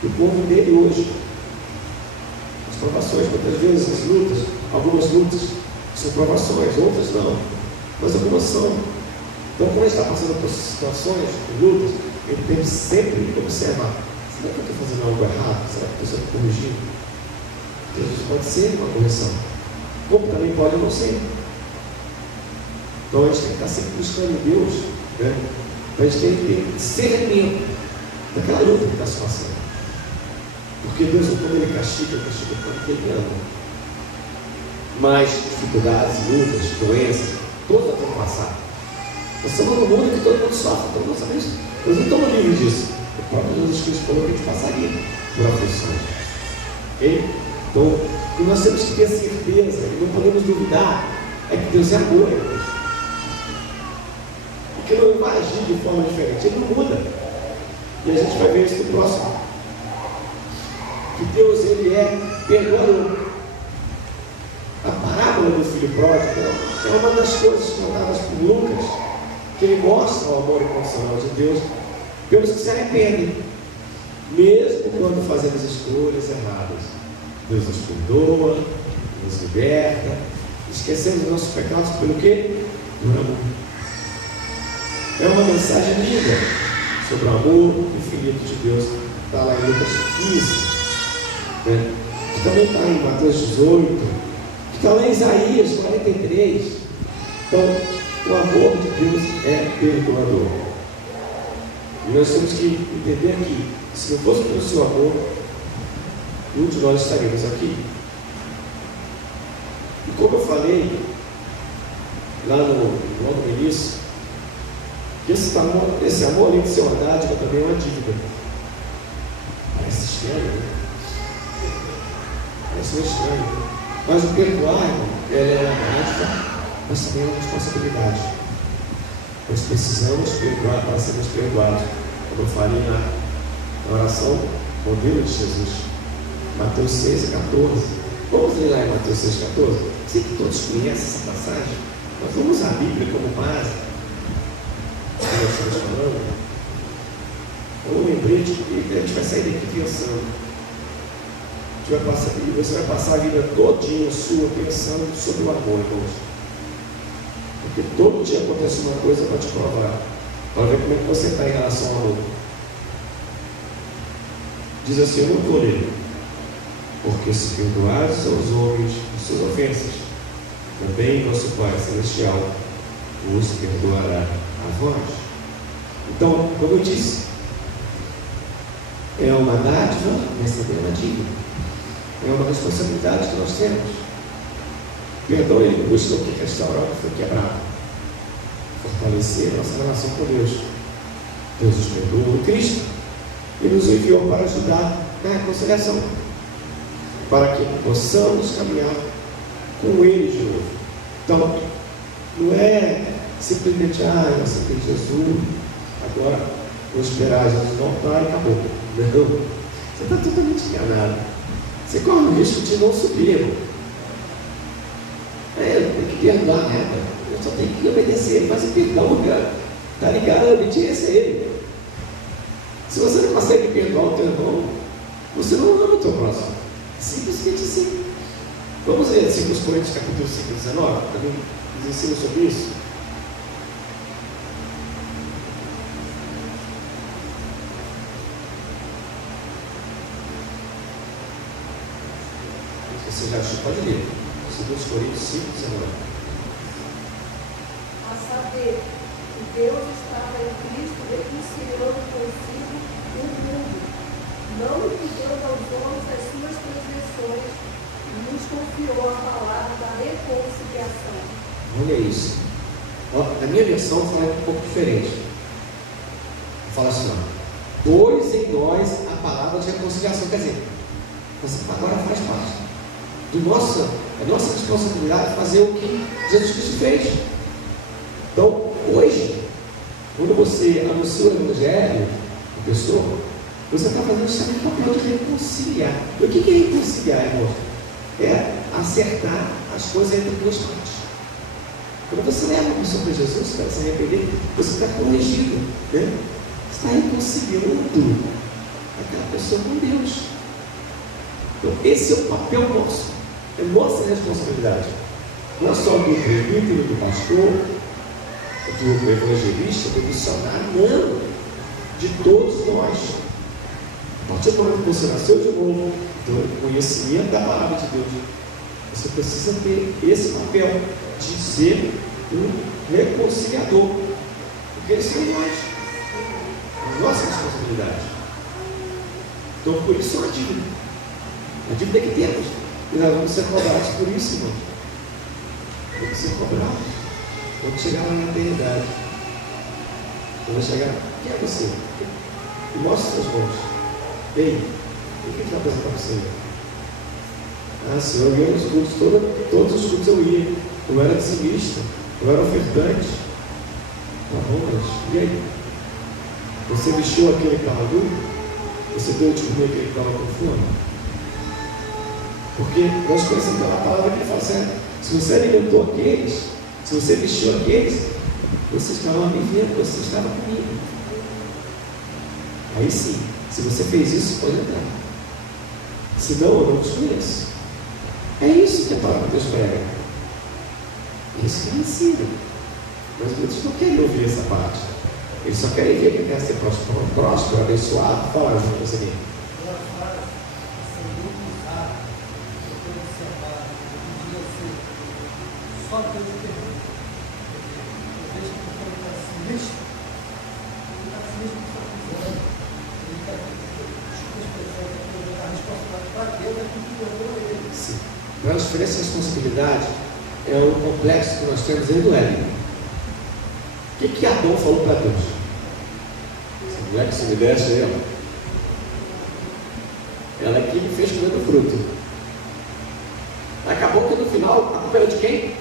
O povo dele hoje. As provações, muitas vezes, as lutas, algumas lutas são provações, outras não. Mas algumas são. Então, quando ele está passando por situações, lutas, ele tem sempre que observar: será que eu estou fazendo algo errado? Será que eu estou sendo corrigido? Jesus pode ser uma correção, como também pode não ser. Então, a gente tem que estar sempre buscando em Deus, né? Para a gente ter discernimento daquela luta que está se passando. Porque Deus, quando ele castiga porque ele ama. Mas dificuldades, lutas, doenças, todas vão passar. Nós estamos num mundo que todo mundo sofre, todo mundo sabe isso. Nós não estamos livres disso. O próprio Jesus Cristo falou que a gente passaria por aflições. Ok? Então, o que nós temos que ter certeza, e não podemos duvidar, é que Deus é amor. Porque ele não vai agir de forma diferente, ele não muda. E a gente vai ver isso no próximo. Que Deus, ele é perdoador. A parábola do filho pródigo é uma das coisas contadas por Lucas, que ele mostra o amor incondicional de Deus pelos que se arrependem, mesmo quando fazemos escolhas erradas. Deus nos perdoa, nos liberta, esquecemos os nossos pecados pelo quê? Por amor. É uma mensagem linda sobre o amor infinito de Deus. Está lá em Lucas 15, né? Que também está em Mateus 18, Está lá em Isaías 43. Então, o amor de Deus é perdoador. E nós temos que entender que, se não fosse pelo seu amor, nenhum de nós estaríamos aqui. E como eu falei lá logo no início, esse amor, além de ser uma dádiva, também é uma dívida. Parece estranho, né? Parece estranho. Mas o perdoar, irmão, é uma dádiva, mas também é uma responsabilidade. Nós precisamos perdoar para sermos perdoados. Como eu falei na oração, modelo de Jesus. Mateus 6, 14. Vamos ler lá em Mateus 6, 14? Sei que todos conhecem essa passagem. Nós vamos usar a Bíblia como base. Nós estamos falando. Um lembrete, e a gente vai sair daqui pensando. Você vai passar a vida todinha sua pensando sobre o amor, irmãos. Porque todo dia acontece uma coisa para te provar, para ver como é que você está em relação ao amor. Diz assim, eu não vou ler. Porque se perdoares aos homens as suas ofensas, também nosso Pai Celestial vos perdoará a vós. Então, como eu disse, é uma dádiva, mas também é uma dívida. É uma responsabilidade que nós temos. Perdão, ele busca o que restaurar o que foi quebrado. Fortalecer nossa relação com Deus. Deus nos perdoou em Cristo e nos enviou para ajudar na reconciliação, para que possamos caminhar com Ele de novo. Então, não é simplesmente, eu aceitei Jesus, agora vou esperar Jesus voltar e acabou. Não, você está totalmente enganado. Você corre o risco de não subir, irmão. Eu tenho que perdoar, né? Eu só tenho que obedecer. Mas o perdão, cara, tá ligado? A obediência a Ele. Se você não consegue perdoar o teu irmão, você não ama o teu próximo. Simplesmente assim. Vamos ler 2 Coríntios capítulo 5, 19. Também nos ensina sobre isso. Você já achou? Pode ler. 2 Coríntios 5, 19. A saber, que Deus estava em Cristo reconciliando consigo o mundo, não impedindo aos homens as suas transgressões, e nos confiou a palavra da reconciliação. Olha isso. Na minha versão fala um pouco diferente. Fala assim, pois em nós a palavra de reconciliação. Quer dizer, você agora faz parte a nossa responsabilidade de fazer o que Jesus Cristo fez. Então, hoje, quando você anuncia o Evangelho, a pessoa, você está fazendo justamente o papel de reconciliar. E o que é reconciliar, irmão? É acertar as coisas entre duas partes. Quando você leva a pessoa para Jesus, para se arrepender, você está corrigindo, né? Você está reconciliando aquela pessoa com Deus. Então, esse é o papel nosso. É nossa responsabilidade. Não é só do presbítero, do pastor, do evangelista, do missionário, não. De todos nós. A partir do momento que você nasceu de novo, do conhecimento da palavra de Deus, você precisa ter esse papel de ser um reconciliador. Porque eles são nós. A nossa responsabilidade. Então, por isso é uma dívida. A dívida que temos. E nós vamos ser cobrados por isso, irmão. Vamos ser cobrados. Vamos chegar lá na eternidade. Vamos chegar. Quem é você? E mostra suas mãos. Ei, o que a gente vai apresentar para você? Senhor, eu ia nos cultos, todos os cultos eu ia. Eu era dizimista, eu era ofertante. Tá bom, mas e aí? Você vestiu aquele que estava duro? Você deu de comer aquele que estava com fome? Porque nós conhecemos pela palavra que ele fala assim, se você alimentou aqueles, se você vestiu aqueles, você estava me vendo, você estava comigo. Aí sim, se você fez isso, pode entrar. Se não, eu não te conheço. É isso que a palavra de Deus prega. É isso que ensina. Mas muitos não querem ouvir essa parte. Eles só querem ver que quer ser próspero, abençoado. Fala junto com você mesmo. só Deus entender. Eu vejo que quando está sinistro, ele está sinistro com sua visão. Ele está a responsabilidade para Deus, é que governou ele. Sim. Transferência de responsabilidade é o complexo que nós temos dentro do Éden. O que Adão falou para Deus? Essa mulher que se me desse aí, ó. Ela que me fez comer do fruto. Acabou que no final, a culpa era de quem?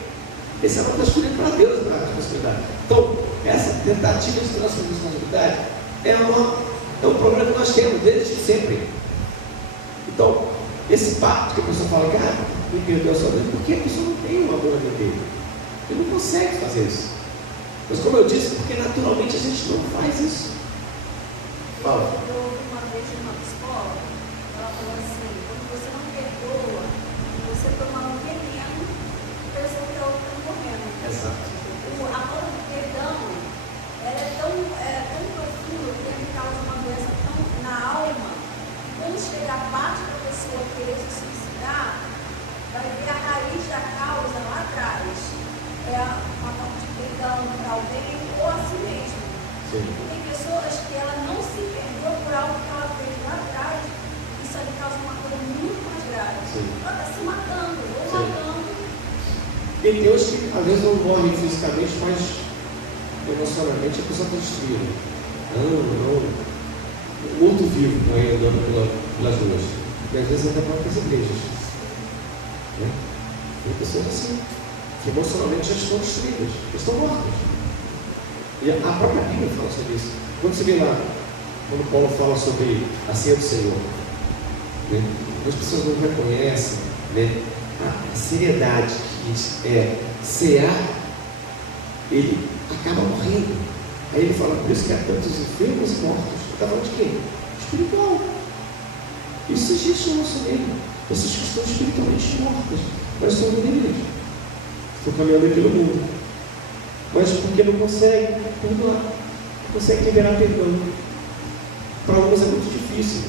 Esse era transferido para Deus a responsabilidade. Então, essa tentativa de transferir a responsabilidade é um problema que nós temos desde sempre. Então, esse pacto que a pessoa fala, cara, me perdoa só Deus, porque a pessoa não tem um amor a viver. Ele não consegue fazer isso. Mas como eu disse, porque naturalmente a gente não faz isso. Fala. Eu ouvi uma vez de uma psicóloga, ela falou assim, quando você não perdoa, você toma um veneno, a pessoa que está morrendo. Exato. A falta de perdão, ela é tão profunda, que ele causa uma doença tão na alma, que quando chega a parte da pessoa querer se suicidar, vai ver a raiz da causa lá atrás. É uma falta de perdão para alguém ou a si mesmo. Sim. Tem pessoas que ela não se perdoa por algo que ela fez lá atrás, isso ali causa uma coisa muito mais grave. Sim. Ela está se matando, ou Sim. matando. Tem Deus que às vezes não morre fisicamente, mas emocionalmente a pessoa está destruída. Não. Morto vivo aí andando pelas ruas. E às vezes até próprias igrejas. Né? Tem pessoas assim, que emocionalmente já estão destruídas, estão mortas. E a própria Bíblia fala sobre isso. Quando você vê lá, quando Paulo fala sobre a ceia do Senhor, né? As pessoas não reconhecem, né, a seriedade que é cear, ele acaba morrendo. Aí ele fala, por isso que há tantos enfermos e mortos. Ele está falando de quê? Espiritual. Isso existe no nosso meio. Pessoas que estão espiritualmente mortas, mas estão livres. Estão caminhando pelo mundo. Mas porque não consegue perdoar, não consegue liberar perdão. Para alguns é muito difícil.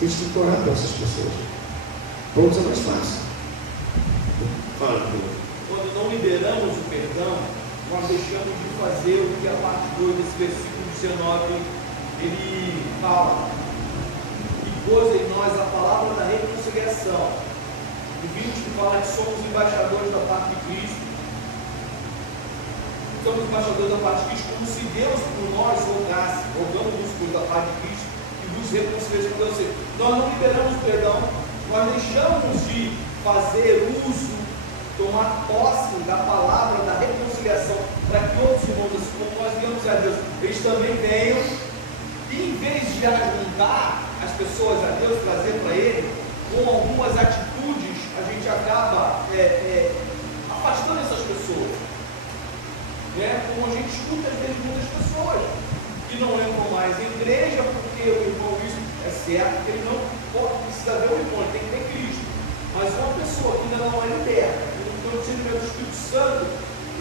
A gente tem que orar para essas pessoas. Para outros é mais fácil. Fala, Pedro. Quando não liberamos o perdão, nós deixamos de fazer o que a parte 2 desse versículo 19 ele fala. E pôs em nós a palavra da reconciliação. O 20 fala que somos embaixadores da parte de Cristo. Somos embaixadores da parte de Cristo, como se Deus por nós rogasse, rogamos por da parte de Cristo e vos reconciliasse com Deus. Nós não liberamos o perdão, nós deixamos de fazer uso, tomar posse da palavra da reconciliação, para que outros irmãos, assim como nós viemos a Deus, eles também venham, e em vez de ajuntar as pessoas a Deus, trazer para Ele, com algumas atitudes, a gente acaba afastando essas pessoas. Como a gente escuta às vezes muitas pessoas que não entram mais em igreja porque o irmão, isso é certo, que ele não precisa ver o irmão, ele tem que ter Cristo. Mas uma pessoa que ainda não é liberta, que não tem o discernimento do Espírito Santo,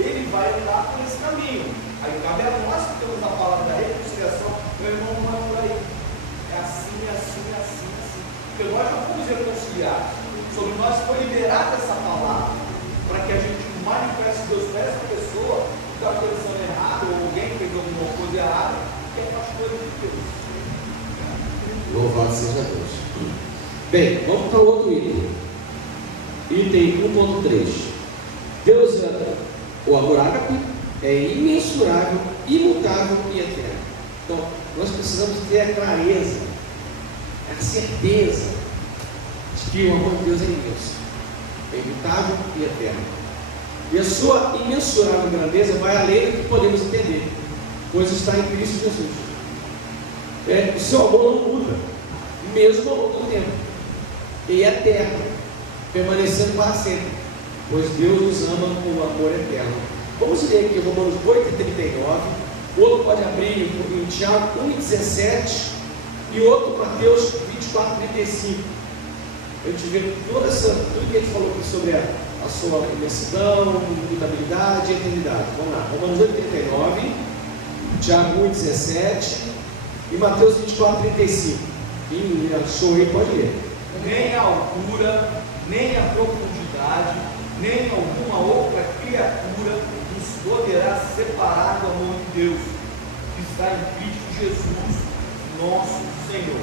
ele vai andar por esse caminho. Aí cabe a nós que temos a palavra da reconciliação, meu irmão não vai por aí. É assim, é assim, é assim, é assim. Porque nós não fomos reconciliados. Sobre nós foi liberada essa palavra para que a gente manifeste Deus para essa pessoa que está pensando errado, ou alguém que fez alguma coisa errada, que é pastor de Deus. Louvado seja Deus. Bem, vamos para o outro item. Item 1.3. Deus é o amor ágape, é imensurável, imutável e eterno. Então, nós precisamos ter a clareza, a certeza de que o amor de Deus é imenso, é imutável e eterno. E a sua imensurável grandeza vai além do que podemos entender, pois está em Cristo Jesus. O seu amor não muda, mesmo ao longo do tempo, e é eterno, permanecendo para sempre, pois Deus nos ama com o amor eterno. Vamos ler aqui Romanos 8:39, o outro pode abrir em Tiago 1:17 e outro Mateus 24:35. A gente vê tudo que a gente falou aqui sobre a sua imensidão, imutabilidade e eternidade. Vamos lá, Romanos 8:39, Tiago 1:17 e Mateus 24:35. Quem achou aí pode ler. Nem a altura, nem a profundidade, nem alguma outra criatura nos poderá separar do amor de Deus, que está em Cristo Jesus, nosso Senhor.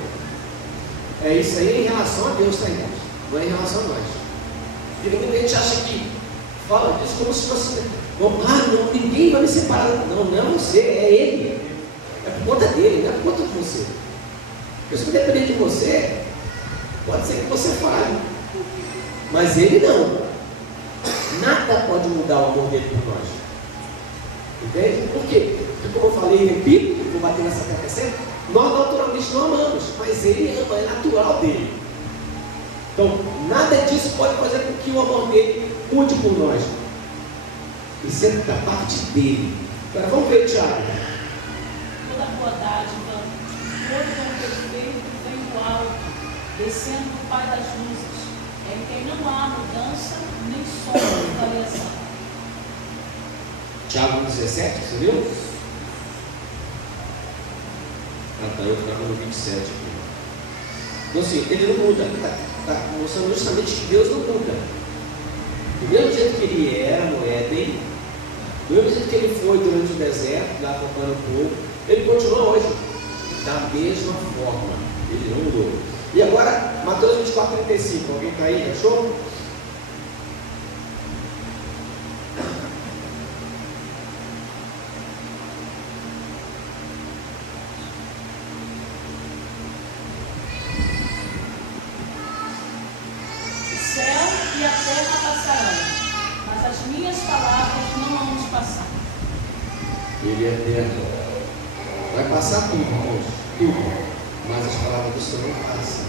É isso aí em relação a Deus, tá, irmãos? Não é em relação a nós. Porque muita gente acha que fala disso como se fosse, não, ninguém vai me separar. Não, não é você, é Ele. É por conta dele, não é por conta de você. Porque se depender de você, pode ser que você fale. Mas Ele não. Nada pode mudar o amor dele por nós. Entende? Por quê? Porque, como eu falei, repito, vou bater nessa tecla sempre, nós naturalmente não amamos, mas Ele ama, é natural dele. Então, nada disso pode fazer com que o amor dele mude por nós. Isso é da parte dele. Agora, vamos ver, Tiago. Toda boa dádiva, todo dom perfeito vem do alto, descendo do Pai das luzes, em quem não há mudança nem sombra de variação. Tiago 17, você viu? Eu estava no 27 aqui. Então assim, ele não muda. Está mostrando justamente que Deus não muda. Do mesmo jeito que ele era no Éden, do mesmo jeito que ele foi durante o deserto, lá acompanhando o povo, ele continua hoje. Da mesma forma. Ele não mudou. E agora, Mateus 24, 35. Alguém está aí? Achou? Ele é eterno. Vai passar tudo, irmãos. Tudo. Mas as palavras do Senhor não passam.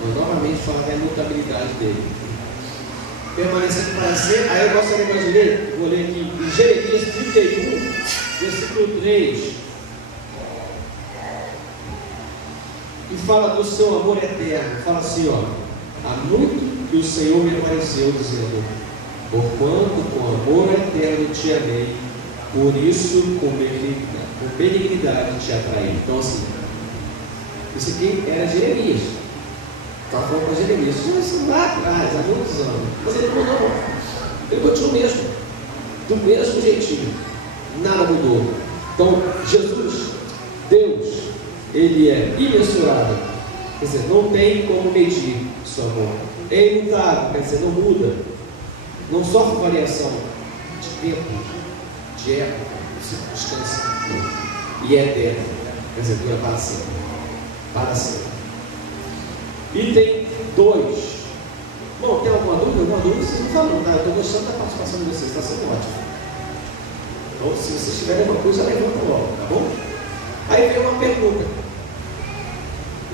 Nós novamente falamos da imutabilidade dele. Permanecendo para ser. Aí eu gostaria de ler, vou ler aqui em Jeremias 31, versículo 3. E fala do seu amor eterno. Fala assim, ó. Há muito que o Senhor me apareceu, dizendo: porquanto com amor eterno te amei, por isso com benignidade te atraí. Então assim, isso aqui era Jeremias. Estava falando para Jeremias. Isso lá atrás, há muitos anos. Mas ele não mudou. Ele continua mesmo. Do mesmo jeitinho. Nada mudou. Então, Jesus, Deus, Ele é imensurável. Quer dizer, não tem como medir o seu amor. É imutável, quer dizer, não muda. Não sofre variação de tempo, de época, de circunstância. E é eterno. Quer dizer, dura para sempre. Para sempre. Item 2. Bom, tem alguma dúvida? Alguma dúvida? Vocês não falam, tá? Eu estou gostando da participação de vocês, está sendo ótimo. Então, se vocês tiverem alguma coisa, levanta logo, tá bom? Aí vem uma pergunta.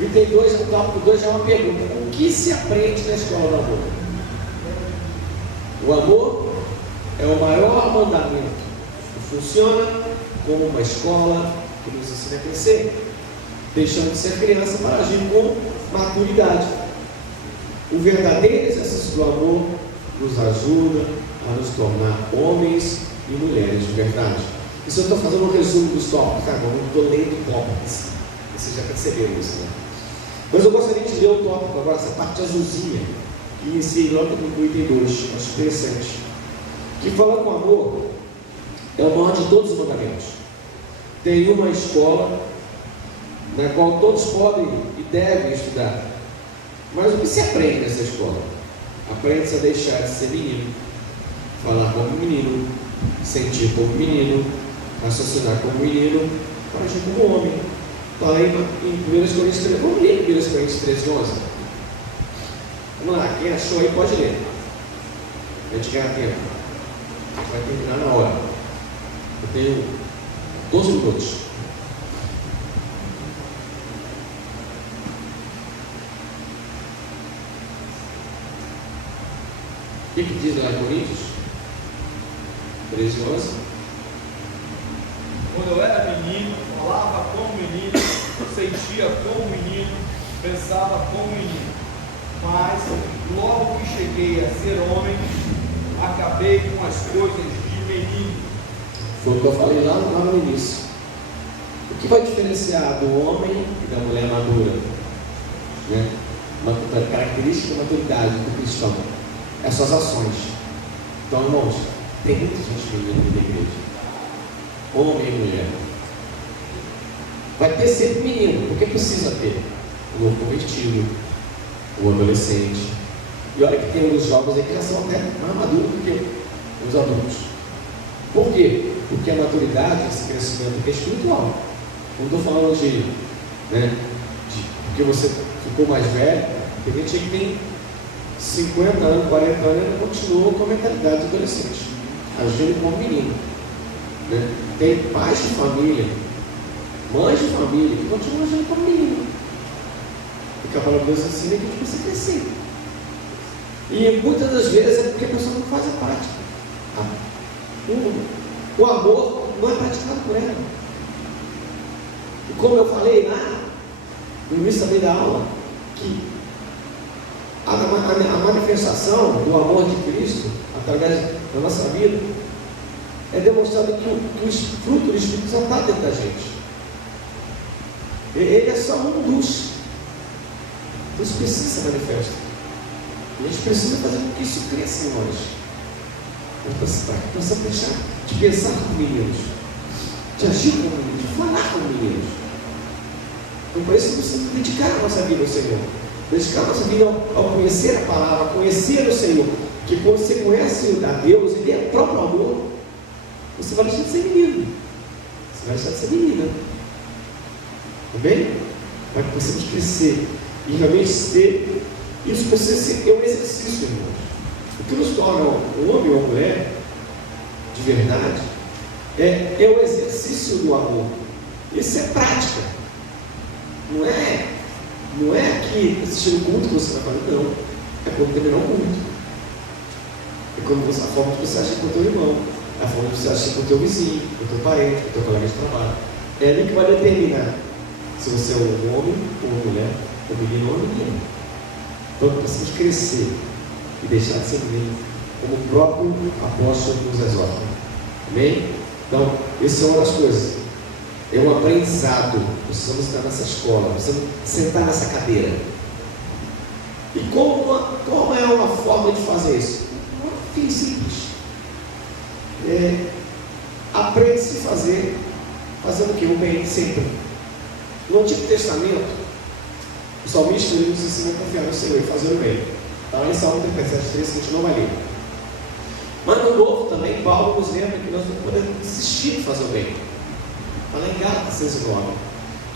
Item 2, no tópico 2, é uma pergunta. O que se aprende na escola do amor? O amor é o maior mandamento. Funciona como uma escola que nos ensina a crescer, deixando de ser criança para agir com maturidade. O verdadeiro exercício do amor nos ajuda a nos tornar homens e mulheres de verdade. Isso eu estou fazendo um resumo dos tópicos, tá bom? Eu estou lendo tópicos. Vocês já perceberam isso, né? Mas eu gostaria de ler o tópico agora, essa parte azulzinha, que inicia logo no item 2, acho interessante. Que fala com amor, é o maior de todos os mandamentos. Tem uma escola na qual todos podem e devem estudar. Mas o que se aprende nessa escola? Aprende-se a deixar de ser menino, falar como menino, sentir como menino, raciocinar como menino, para agir como homem. Está aí em 1 Coríntios 3. Vamos ler 1 Coríntios 3, 11. Vamos lá, quem achou aí pode ler. A gente ganha tempo. A gente vai terminar na hora. Eu tenho 12 minutos. O que diz lá em Coríntios? 13, 11. Quando eu era menino, falava como menino, sentia como menino, pensava como menino. Mas, logo que cheguei a ser homem, acabei com as coisas de menino. Foi o que eu falei lá no início. O que vai diferenciar do homem e da mulher madura? Né? Uma característica da maturidade do cristão é suas ações. Então, irmãos, tem muita gente menina na igreja, homem e mulher. Vai ter sempre menino, porque precisa ter o novo convertido, o adolescente. E olha que tem uns jovens aí que já são até mais maduros do que os adultos. Por quê? Porque a maturidade, esse crescimento é espiritual. Não estou falando de porque você ficou mais velho. Tem gente que tem 50 anos, 40 anos e ainda continua com a mentalidade de adolescente, agindo como menino. Né? Tem pais de família, mães de família que continuam agindo como menino. Porque a palavra de Deus ensina que a gente precisa crescer. E muitas das vezes é porque a pessoa não faz a prática. O amor não é praticado por ela. E como eu falei lá no início também da aula, que a manifestação do amor de Cristo através da nossa vida é demonstrado que o fruto do Espírito Santo está dentro da gente. Ele é só um dos. Então isso precisa se manifestar. E a gente precisa fazer com que isso cresça em nós. Para que possamos deixar de pensar como meninos, de agir como meninos, de falar como meninos. Então, por isso, precisamos dedicar a nossa vida ao Senhor. Dedicar a nossa vida ao conhecer a palavra, a conhecer o Senhor. Que quando você conhece a Deus, Ele é próprio amor, você vai deixar de ser menino. Você vai deixar de ser menina. Amém? Para que possamos crescer e realmente ter. Isso precisa ser um exercício, irmãos. O que nos torna um homem ou uma mulher de verdade é o exercício do amor. Isso é prática. Não é aqui assistindo culto que você vai fazer, não. É quando terminar o culto. É quando você, a forma que você acha com o teu irmão, a forma que você acha com o teu vizinho, com o teu parente, com o teu colega de trabalho. É ali que vai determinar se você é um homem ou uma mulher, um menino ou uma menina. Então precisamos crescer e deixar de ser menino, como o próprio apóstolo nos exorta. Amém? Então, essa é uma das coisas. É um aprendizado. Precisamos estar nessa escola, precisamos sentar nessa cadeira. E como é uma forma de fazer isso? Uma simples. Aprende-se a fazer, fazendo o que? O bem sempre. No Antigo Testamento, o salmista nos ensina a confiar no Senhor e fazer o bem. Está lá em Salmo 37, 3, que a gente não vai ler. Mas no Novo também, Paulo nos lembra que nós não podemos desistir de fazer o bem. Está lá em Gálatas 6:9.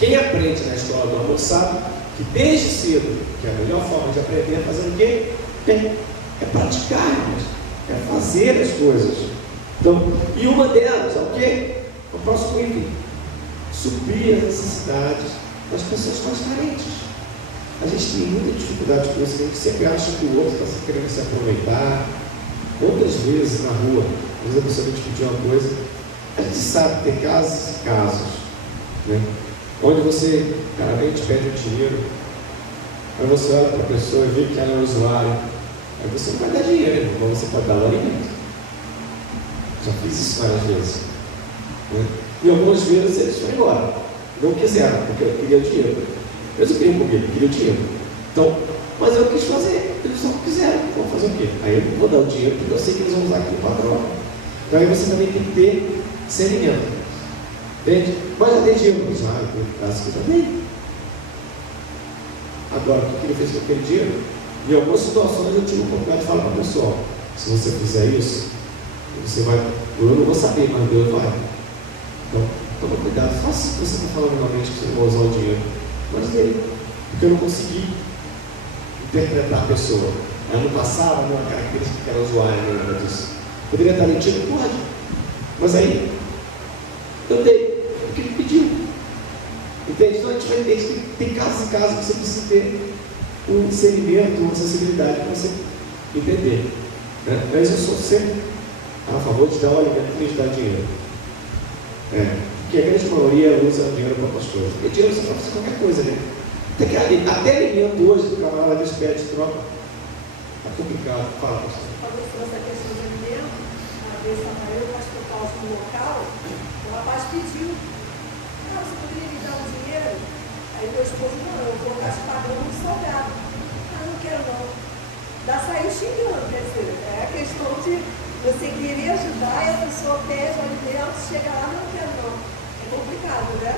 Quem aprende na escola do amor sabe que desde cedo, que é a melhor forma de aprender é fazer o quê? Bem. É praticar, irmãos. É fazer as coisas. Então, e uma delas é o quê? O próximo item. Suprir as necessidades das pessoas mais carentes. A gente tem muita dificuldade com isso, a gente sempre acha que o outro está querendo se aproveitar. Quantas vezes na rua, às vezes a pessoa vai te pedir uma coisa, a gente sabe que tem casos e casos, né? Onde você, cara, vem e te pede um dinheiro, aí você olha para a pessoa e vê que ela é um usuário, aí você não vai dar dinheiro, mas você pode dar o alimento. Já fiz isso várias vezes, né? E algumas vezes eles foram embora, não quiseram, porque eu queria o dinheiro. Eles não queriam comer, queriam o dinheiro. Então, mas eu quis fazer, eles só não quiseram. Vão fazer o quê? Aí eu não vou dar o dinheiro, porque eu sei que eles vão usar aquilo para droga. Então aí você também tem que ter discernimento. Entende? Mas já tem dinheiro para usar, eu acho que eu já dei. Agora, o que ele fez com aquele dinheiro? Em algumas situações eu tive a oportunidade de falar para o pessoal: se você fizer isso, você vai. Eu não vou saber, mas Deus vai. Então, toma cuidado, faça o que você está falando realmente, que você não vai usar o dinheiro. Mas dele, porque eu não consegui interpretar a pessoa. Ela não passava uma característica que era usuária, não disso. Poderia estar mentindo? Pode. Mas aí, eu dei, porque ele pediu. Entende? Então a gente vai ter que tem casos e casos que você precisa ter um discernimento, uma sensibilidade para você entender. Né? Mas eu sou sempre a favor de dar o alimento e de dar dinheiro. Porque a grande maioria usa dinheiro para outras coisas. Porque dinheiro você pode fazer qualquer coisa, né? Até alimento hoje, o camarada diz pede troca. Está complicado. Fala, pastor. Quando eu trouxe a questão de alimento, uma vez estava eu, o pastor Paulo no local, o rapaz pediu: não, você poderia me dar um dinheiro? Aí meu esposo: não, eu vou estar te pagando um salgado. Ah, não quero não. Dá sair xingando, quer dizer, é a questão de Você querer ajudar e a pessoa pede, olha dela, chega lá, não quer não. É complicado, né?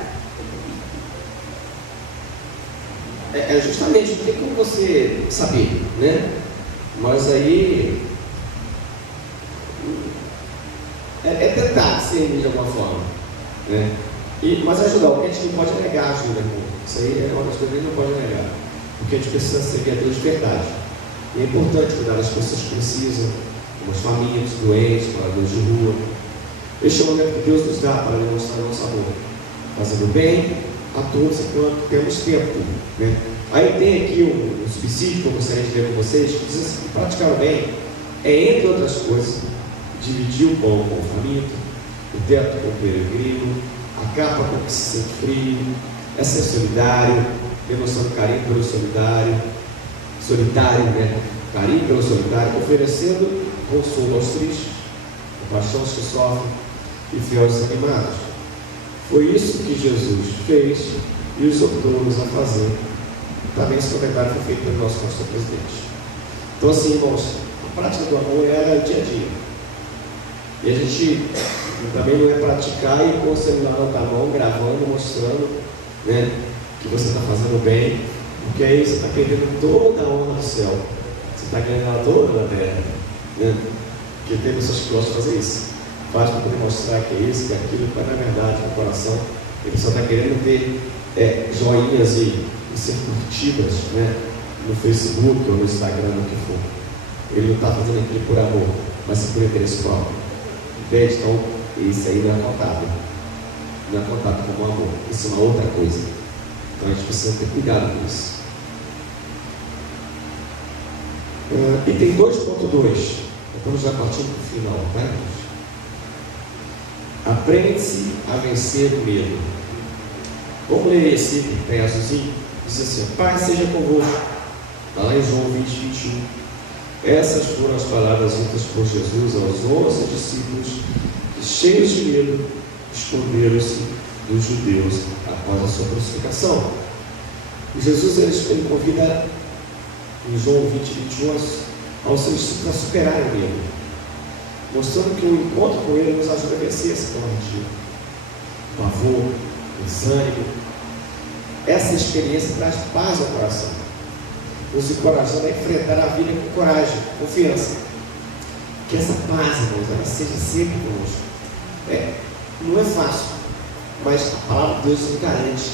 É justamente, não tem como você saber, né? Mas aí é tentar ser de alguma forma, né? Mas ajudar, o que a gente não pode negar ajuda, irmão. Isso aí é uma das coisas que a gente não pode negar, porque a gente precisa servir a Deus de verdade. E é importante cuidar das pessoas que precisam, como as famílias, doentes, moradores de rua. Este é o momento que Deus nos dá para demonstrar nosso amor, fazendo bem a todos enquanto temos tempo, né? Aí tem aqui um subsídio que eu gostaria de ler com vocês, que diz assim: praticar o bem é, entre outras coisas, dividir o pão com o faminto, o teto com o peregrino, a capa com o que se sente frio, é ser solidário, demonstrando carinho pelo solitário, né? Carinho pelo solitário, oferecendo consolo aos tristes, compaixão aos que sofrem e fiel aos desanimados. Foi isso que Jesus fez e os exortou-nos a fazer. Também esse comentário foi feito pelo nosso pastor presidente. Então, assim, irmãos, a prática do amor era o dia a dia. E a gente também não é praticar e com o celular na mão, gravando, mostrando, né, que você está fazendo bem, porque aí você está perdendo toda a honra do céu. Você está ganhando ela toda da terra, né? Porque tem pessoas que gostam de fazer isso. Faz para poder mostrar que é isso, que é aquilo, mas na verdade, no coração, ele só está querendo ter joinhas e ser curtidas, né, no Facebook ou no Instagram, o que for. Ele não está fazendo aquilo por amor, mas sim por interesse próprio. Entende? Então, isso aí não é contado. Não é contado como amor. Isso é uma outra coisa. Então a gente precisa ter cuidado com isso. Item 2.2. Estamos já partindo para o final, tá, irmãos? Aprende-se a vencer o medo. Vamos ler esse que tem azulzinho? Diz assim: Pai seja convosco. Está lá em João 20:21. Essas foram as palavras ditas por Jesus aos 11 discípulos que, cheios de medo, esconderam-se dos judeus após a sua crucificação. E Jesus ele convida em João 20:21 aos seus a superar o medo, mostrando que o encontro com ele nos ajuda a vencer esse combate, o pavor, o desânimo. Essa experiência traz paz ao coração, nos encorajando a enfrentar a vida com coragem, confiança. Que essa paz, irmãos, ela seja sempre conosco. Não é fácil, mas a palavra de Deus nos garante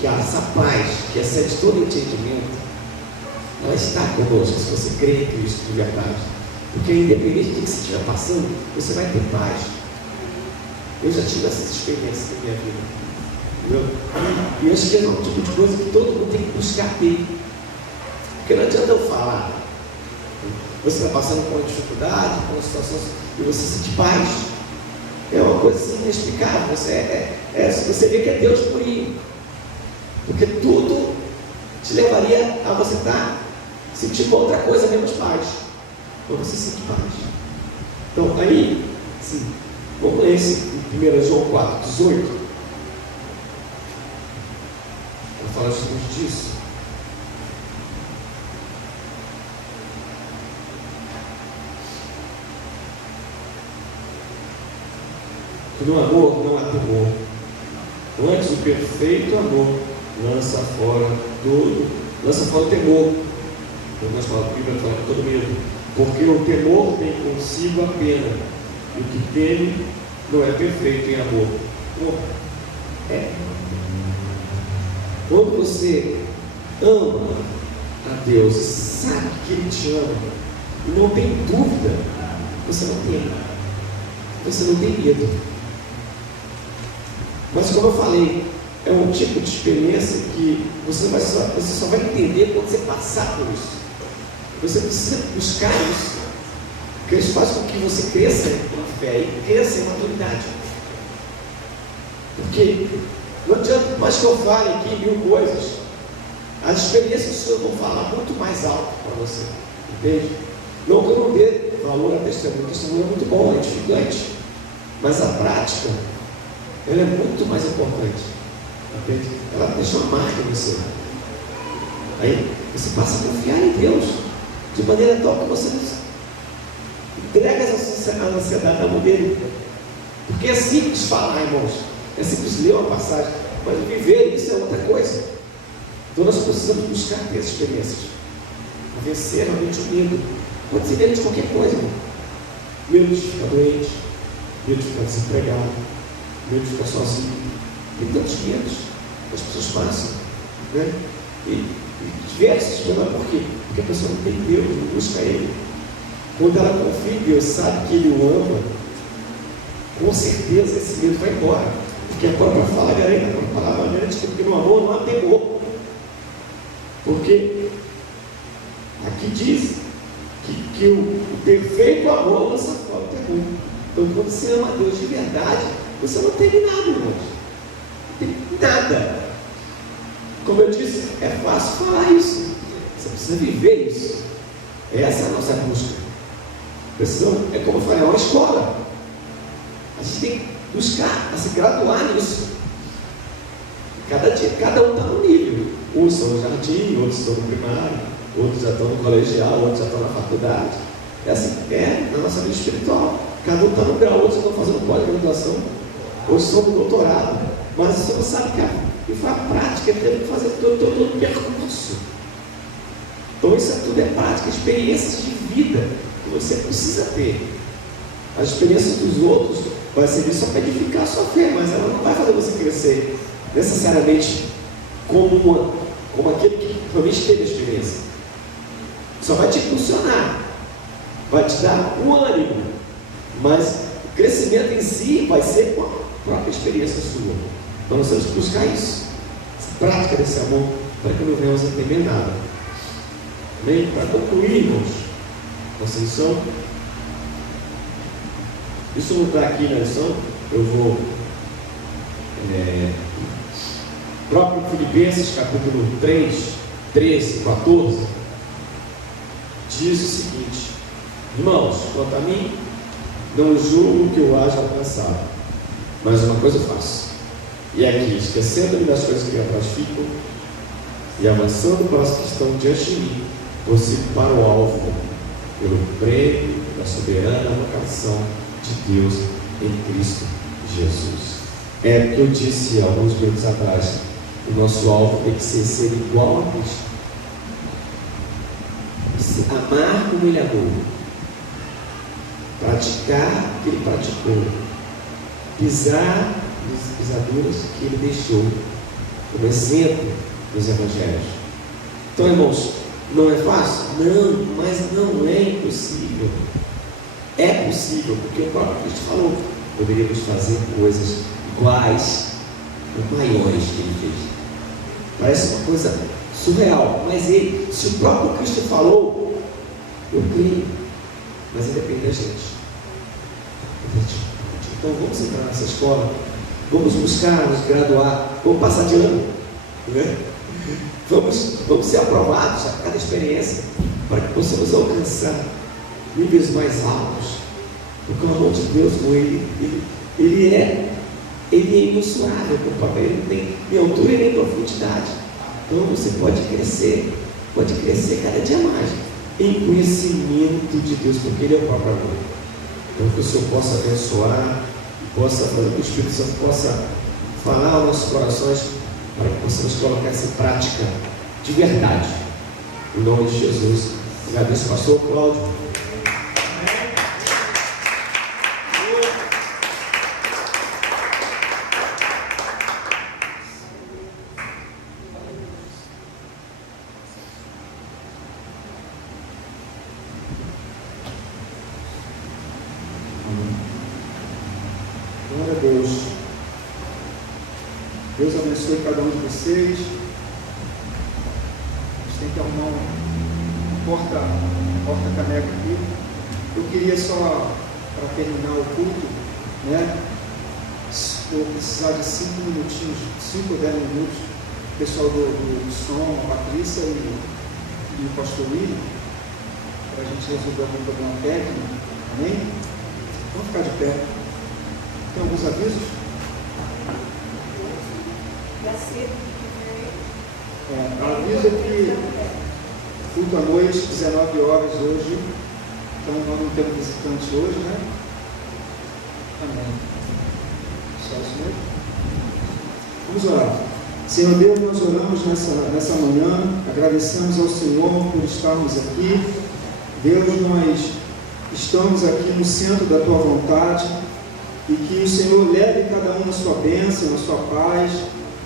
que essa paz, que excede todo entendimento, ela está conosco, se você crê em Cristo de verdade. Porque independente do que você estiver passando, você vai ter paz. Eu já tive essas experiências na minha vida. E eu acho que é um tipo de coisa que todo mundo tem que buscar ter. Porque não adianta eu falar. Você está passando por uma dificuldade, por uma situação, e você sente paz. É uma coisa assim inexplicável. Você vê que é Deus purinho. Porque tudo te levaria a você estar sentindo outra coisa menos paz. Ou você sente paz. Então, aí, sim, vamos ler esse em 1 João 4:18. Fala justamente disso. Que no amor não há temor. Antes o perfeito amor lança fora o temor. Quando nós falamos, a Bíblia fala com todo medo. Porque o temor tem consigo a pena. E o que teme não é perfeito em amor. Quando você ama a Deus, sabe que Ele te ama, e não tem dúvida, você não tem medo. Mas como eu falei, é um tipo de experiência que você só vai entender quando você passar por isso. Você precisa buscar isso, porque isso faz com que você cresça em fé e cresça em maturidade. Porque não adianta mais que eu fale aqui 1000 coisas, as experiências suas vão falar muito mais alto para você, entende? Não que eu não dê valor a testemunho, o testemunho é muito bom, é edificante, mas a prática, ela é muito mais importante, entende? Ela deixa uma marca em você. Aí você passa a confiar em Deus, de maneira tal que você Entrega a ansiedade na mão dele. Porque é simples falar, irmãos. É simples ler uma passagem. Mas viver isso é outra coisa. Então nós precisamos buscar ter essas experiências. Vencer realmente o medo. Pode ser medo de qualquer coisa. Irmão. Medo de ficar doente. Medo de ficar desempregado. Medo de ficar sozinho. Tem tantos medos que as pessoas passam. Né? E diversos. Mas por quê? Porque a pessoa não tem Deus, não busca Ele. Quando ela confia em Deus, sabe que Ele o ama, com certeza esse medo vai embora. Porque a própria fala garante, a palavra garante que no amor não há temor. Porque aqui diz que o perfeito amor lança fora o temor. Então, quando você ama a Deus de verdade, você não teme nada, irmãos. Não tem nada. Como eu disse, é fácil falar isso. Você precisa viver isso. Essa é a nossa busca. É como eu falei, é uma escola. A gente tem que buscar a se graduar nisso. Cada dia, cada um está no nível. Uns estão no jardim, outros estão no primário, outros já estão no colegial, outros já estão na faculdade. É assim, na nossa vida espiritual. Cada um está no grau, outros estão fazendo pós-graduação, outros estão no doutorado. Mas você não sabe que foi a prática, tem que fazer todo o percurso. Então isso tudo é prática, experiências de vida que você precisa ter. As experiências dos outros vai servir só para edificar a sua fé, mas ela não vai fazer você crescer necessariamente como aquele que realmente teve a experiência. Só vai te impulsionar, vai te dar um ânimo, mas o crescimento em si vai ser com a própria experiência sua. Então nós temos que buscar isso, essa prática desse amor, para que não venhamos a temer nada. Amém? Para concluir, irmãos, nossa lição, isso não está aqui na lição, eu vou próprio Filipenses capítulo 3, 13, 14 diz o seguinte: irmãos, quanto a mim, não julgo que eu haja alcançado, mas uma coisa eu faço, e é que, esquecendo-me das coisas que atrás ficam e avançando para as que estão diante de mim, prossigo para o alvo, pelo prêmio da soberana vocação de Deus em Cristo Jesus. É porque eu disse alguns minutos atrás, o nosso alvo tem que ser igual a Cristo. Amar como Ele amou, praticar o que Ele praticou, pisar nas pisaduras que Ele deixou, como exemplo nos Evangelhos. Então, irmãos, não é fácil? Não, mas não é impossível. É possível, porque o próprio Cristo falou: poderíamos fazer coisas iguais ou maiores que Ele fez. Parece uma coisa surreal, mas se o próprio Cristo falou, eu creio, mas depende da gente. Então vamos entrar nessa escola, vamos buscar nos graduar, vamos passar de ano, né? Vamos ser aprovados a cada experiência, para que possamos alcançar níveis mais altos, porque o amor de Deus com ele é imensurável, ele não tem nem altura e nem profundidade. Então você pode crescer cada dia mais em conhecimento de Deus, porque Ele é o próprio amor. Então que o Senhor possa abençoar, possa fazer que o Espírito Santo possa falar aos nossos corações, para que possamos colocar essa prática de verdade. Em nome de Jesus. Agradeço, pastor Cláudio. Glória a Deus. Deus abençoe cada um de vocês. A gente tem que arrumar um porta-caneca aqui. Eu queria só, para terminar o culto, né? Se eu precisar de 5 minutinhos, 5 ou 10 minutos, o pessoal do som, a Patrícia e o pastor William, para a gente resolver algum problema técnico. Amém? Vamos ficar de pé. Tem alguns avisos? Aviso que culto à noite, 19 horas hoje, Então nós não temos visitante hoje, né? Amém. Só isso mesmo? Vamos orar. Senhor Deus, nós oramos nessa manhã, agradecemos ao Senhor por estarmos aqui. Deus, nós estamos aqui no centro da Tua vontade e que o Senhor leve cada um na sua bênção, na sua paz.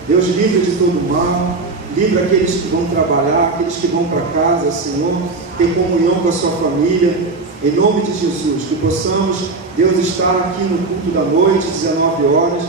Deus, livre de todo mal, livre aqueles que vão trabalhar, aqueles que vão para casa, Senhor, ter comunhão com a sua família. Em nome de Jesus, que possamos, Deus, estar aqui no culto da noite, 19 horas,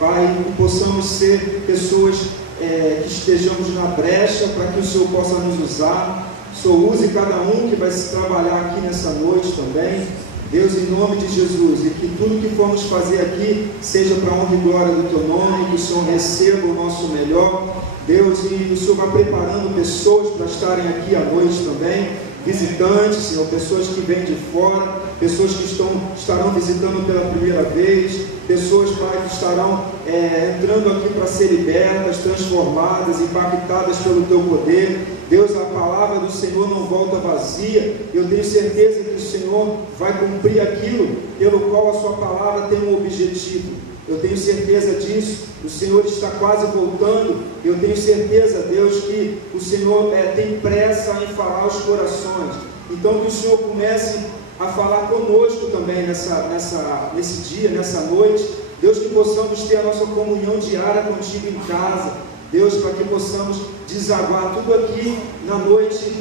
Pai, que possamos ser pessoas que estejamos na brecha para que o Senhor possa nos usar. O Senhor use cada um que vai se trabalhar aqui nessa noite também. Deus, em nome de Jesus, e que tudo que formos fazer aqui seja para a honra e glória do Teu nome, que o Senhor receba o nosso melhor. Deus, e o Senhor vai preparando pessoas para estarem aqui à noite também, visitantes, Senhor, pessoas que vêm de fora, pessoas que estarão visitando pela primeira vez, pessoas, Pai, que estarão entrando aqui para ser libertas, transformadas, impactadas pelo Teu poder. Deus, a palavra do Senhor não volta vazia. Eu tenho certeza que o Senhor vai cumprir aquilo pelo qual a Sua palavra tem um objetivo. Eu tenho certeza disso. O Senhor está quase voltando. Eu tenho certeza, Deus, que o Senhor tem pressa em falar aos corações. Então que o Senhor comece a falar conosco também nesse dia, nessa noite. Deus, que possamos ter a nossa comunhão diária contigo em casa. Deus, para que possamos desaguar tudo aqui na noite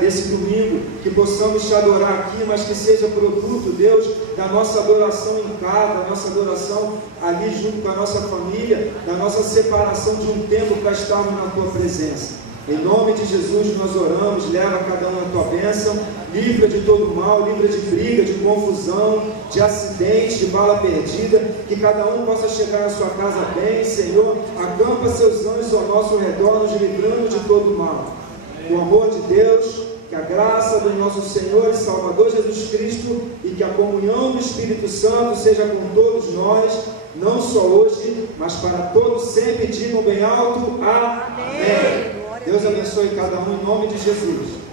desse domingo, que possamos te adorar aqui, mas que seja produto, Deus, da nossa adoração em casa, da nossa adoração ali junto com a nossa família, da nossa separação de um tempo para estarmos na Tua presença. Em nome de Jesus nós oramos, leva cada um a Tua bênção, livra de todo mal, livra de briga, de confusão, de acidente, de bala perdida, que cada um possa chegar na sua casa bem, Senhor, acampa seus anjos ao nosso redor, nos livrando de todo mal. O amor de Deus, que a graça do nosso Senhor e Salvador Jesus Cristo e que a comunhão do Espírito Santo seja com todos nós, não só hoje, mas para todos sempre. Digam bem alto, amém. Deus abençoe cada um em nome de Jesus.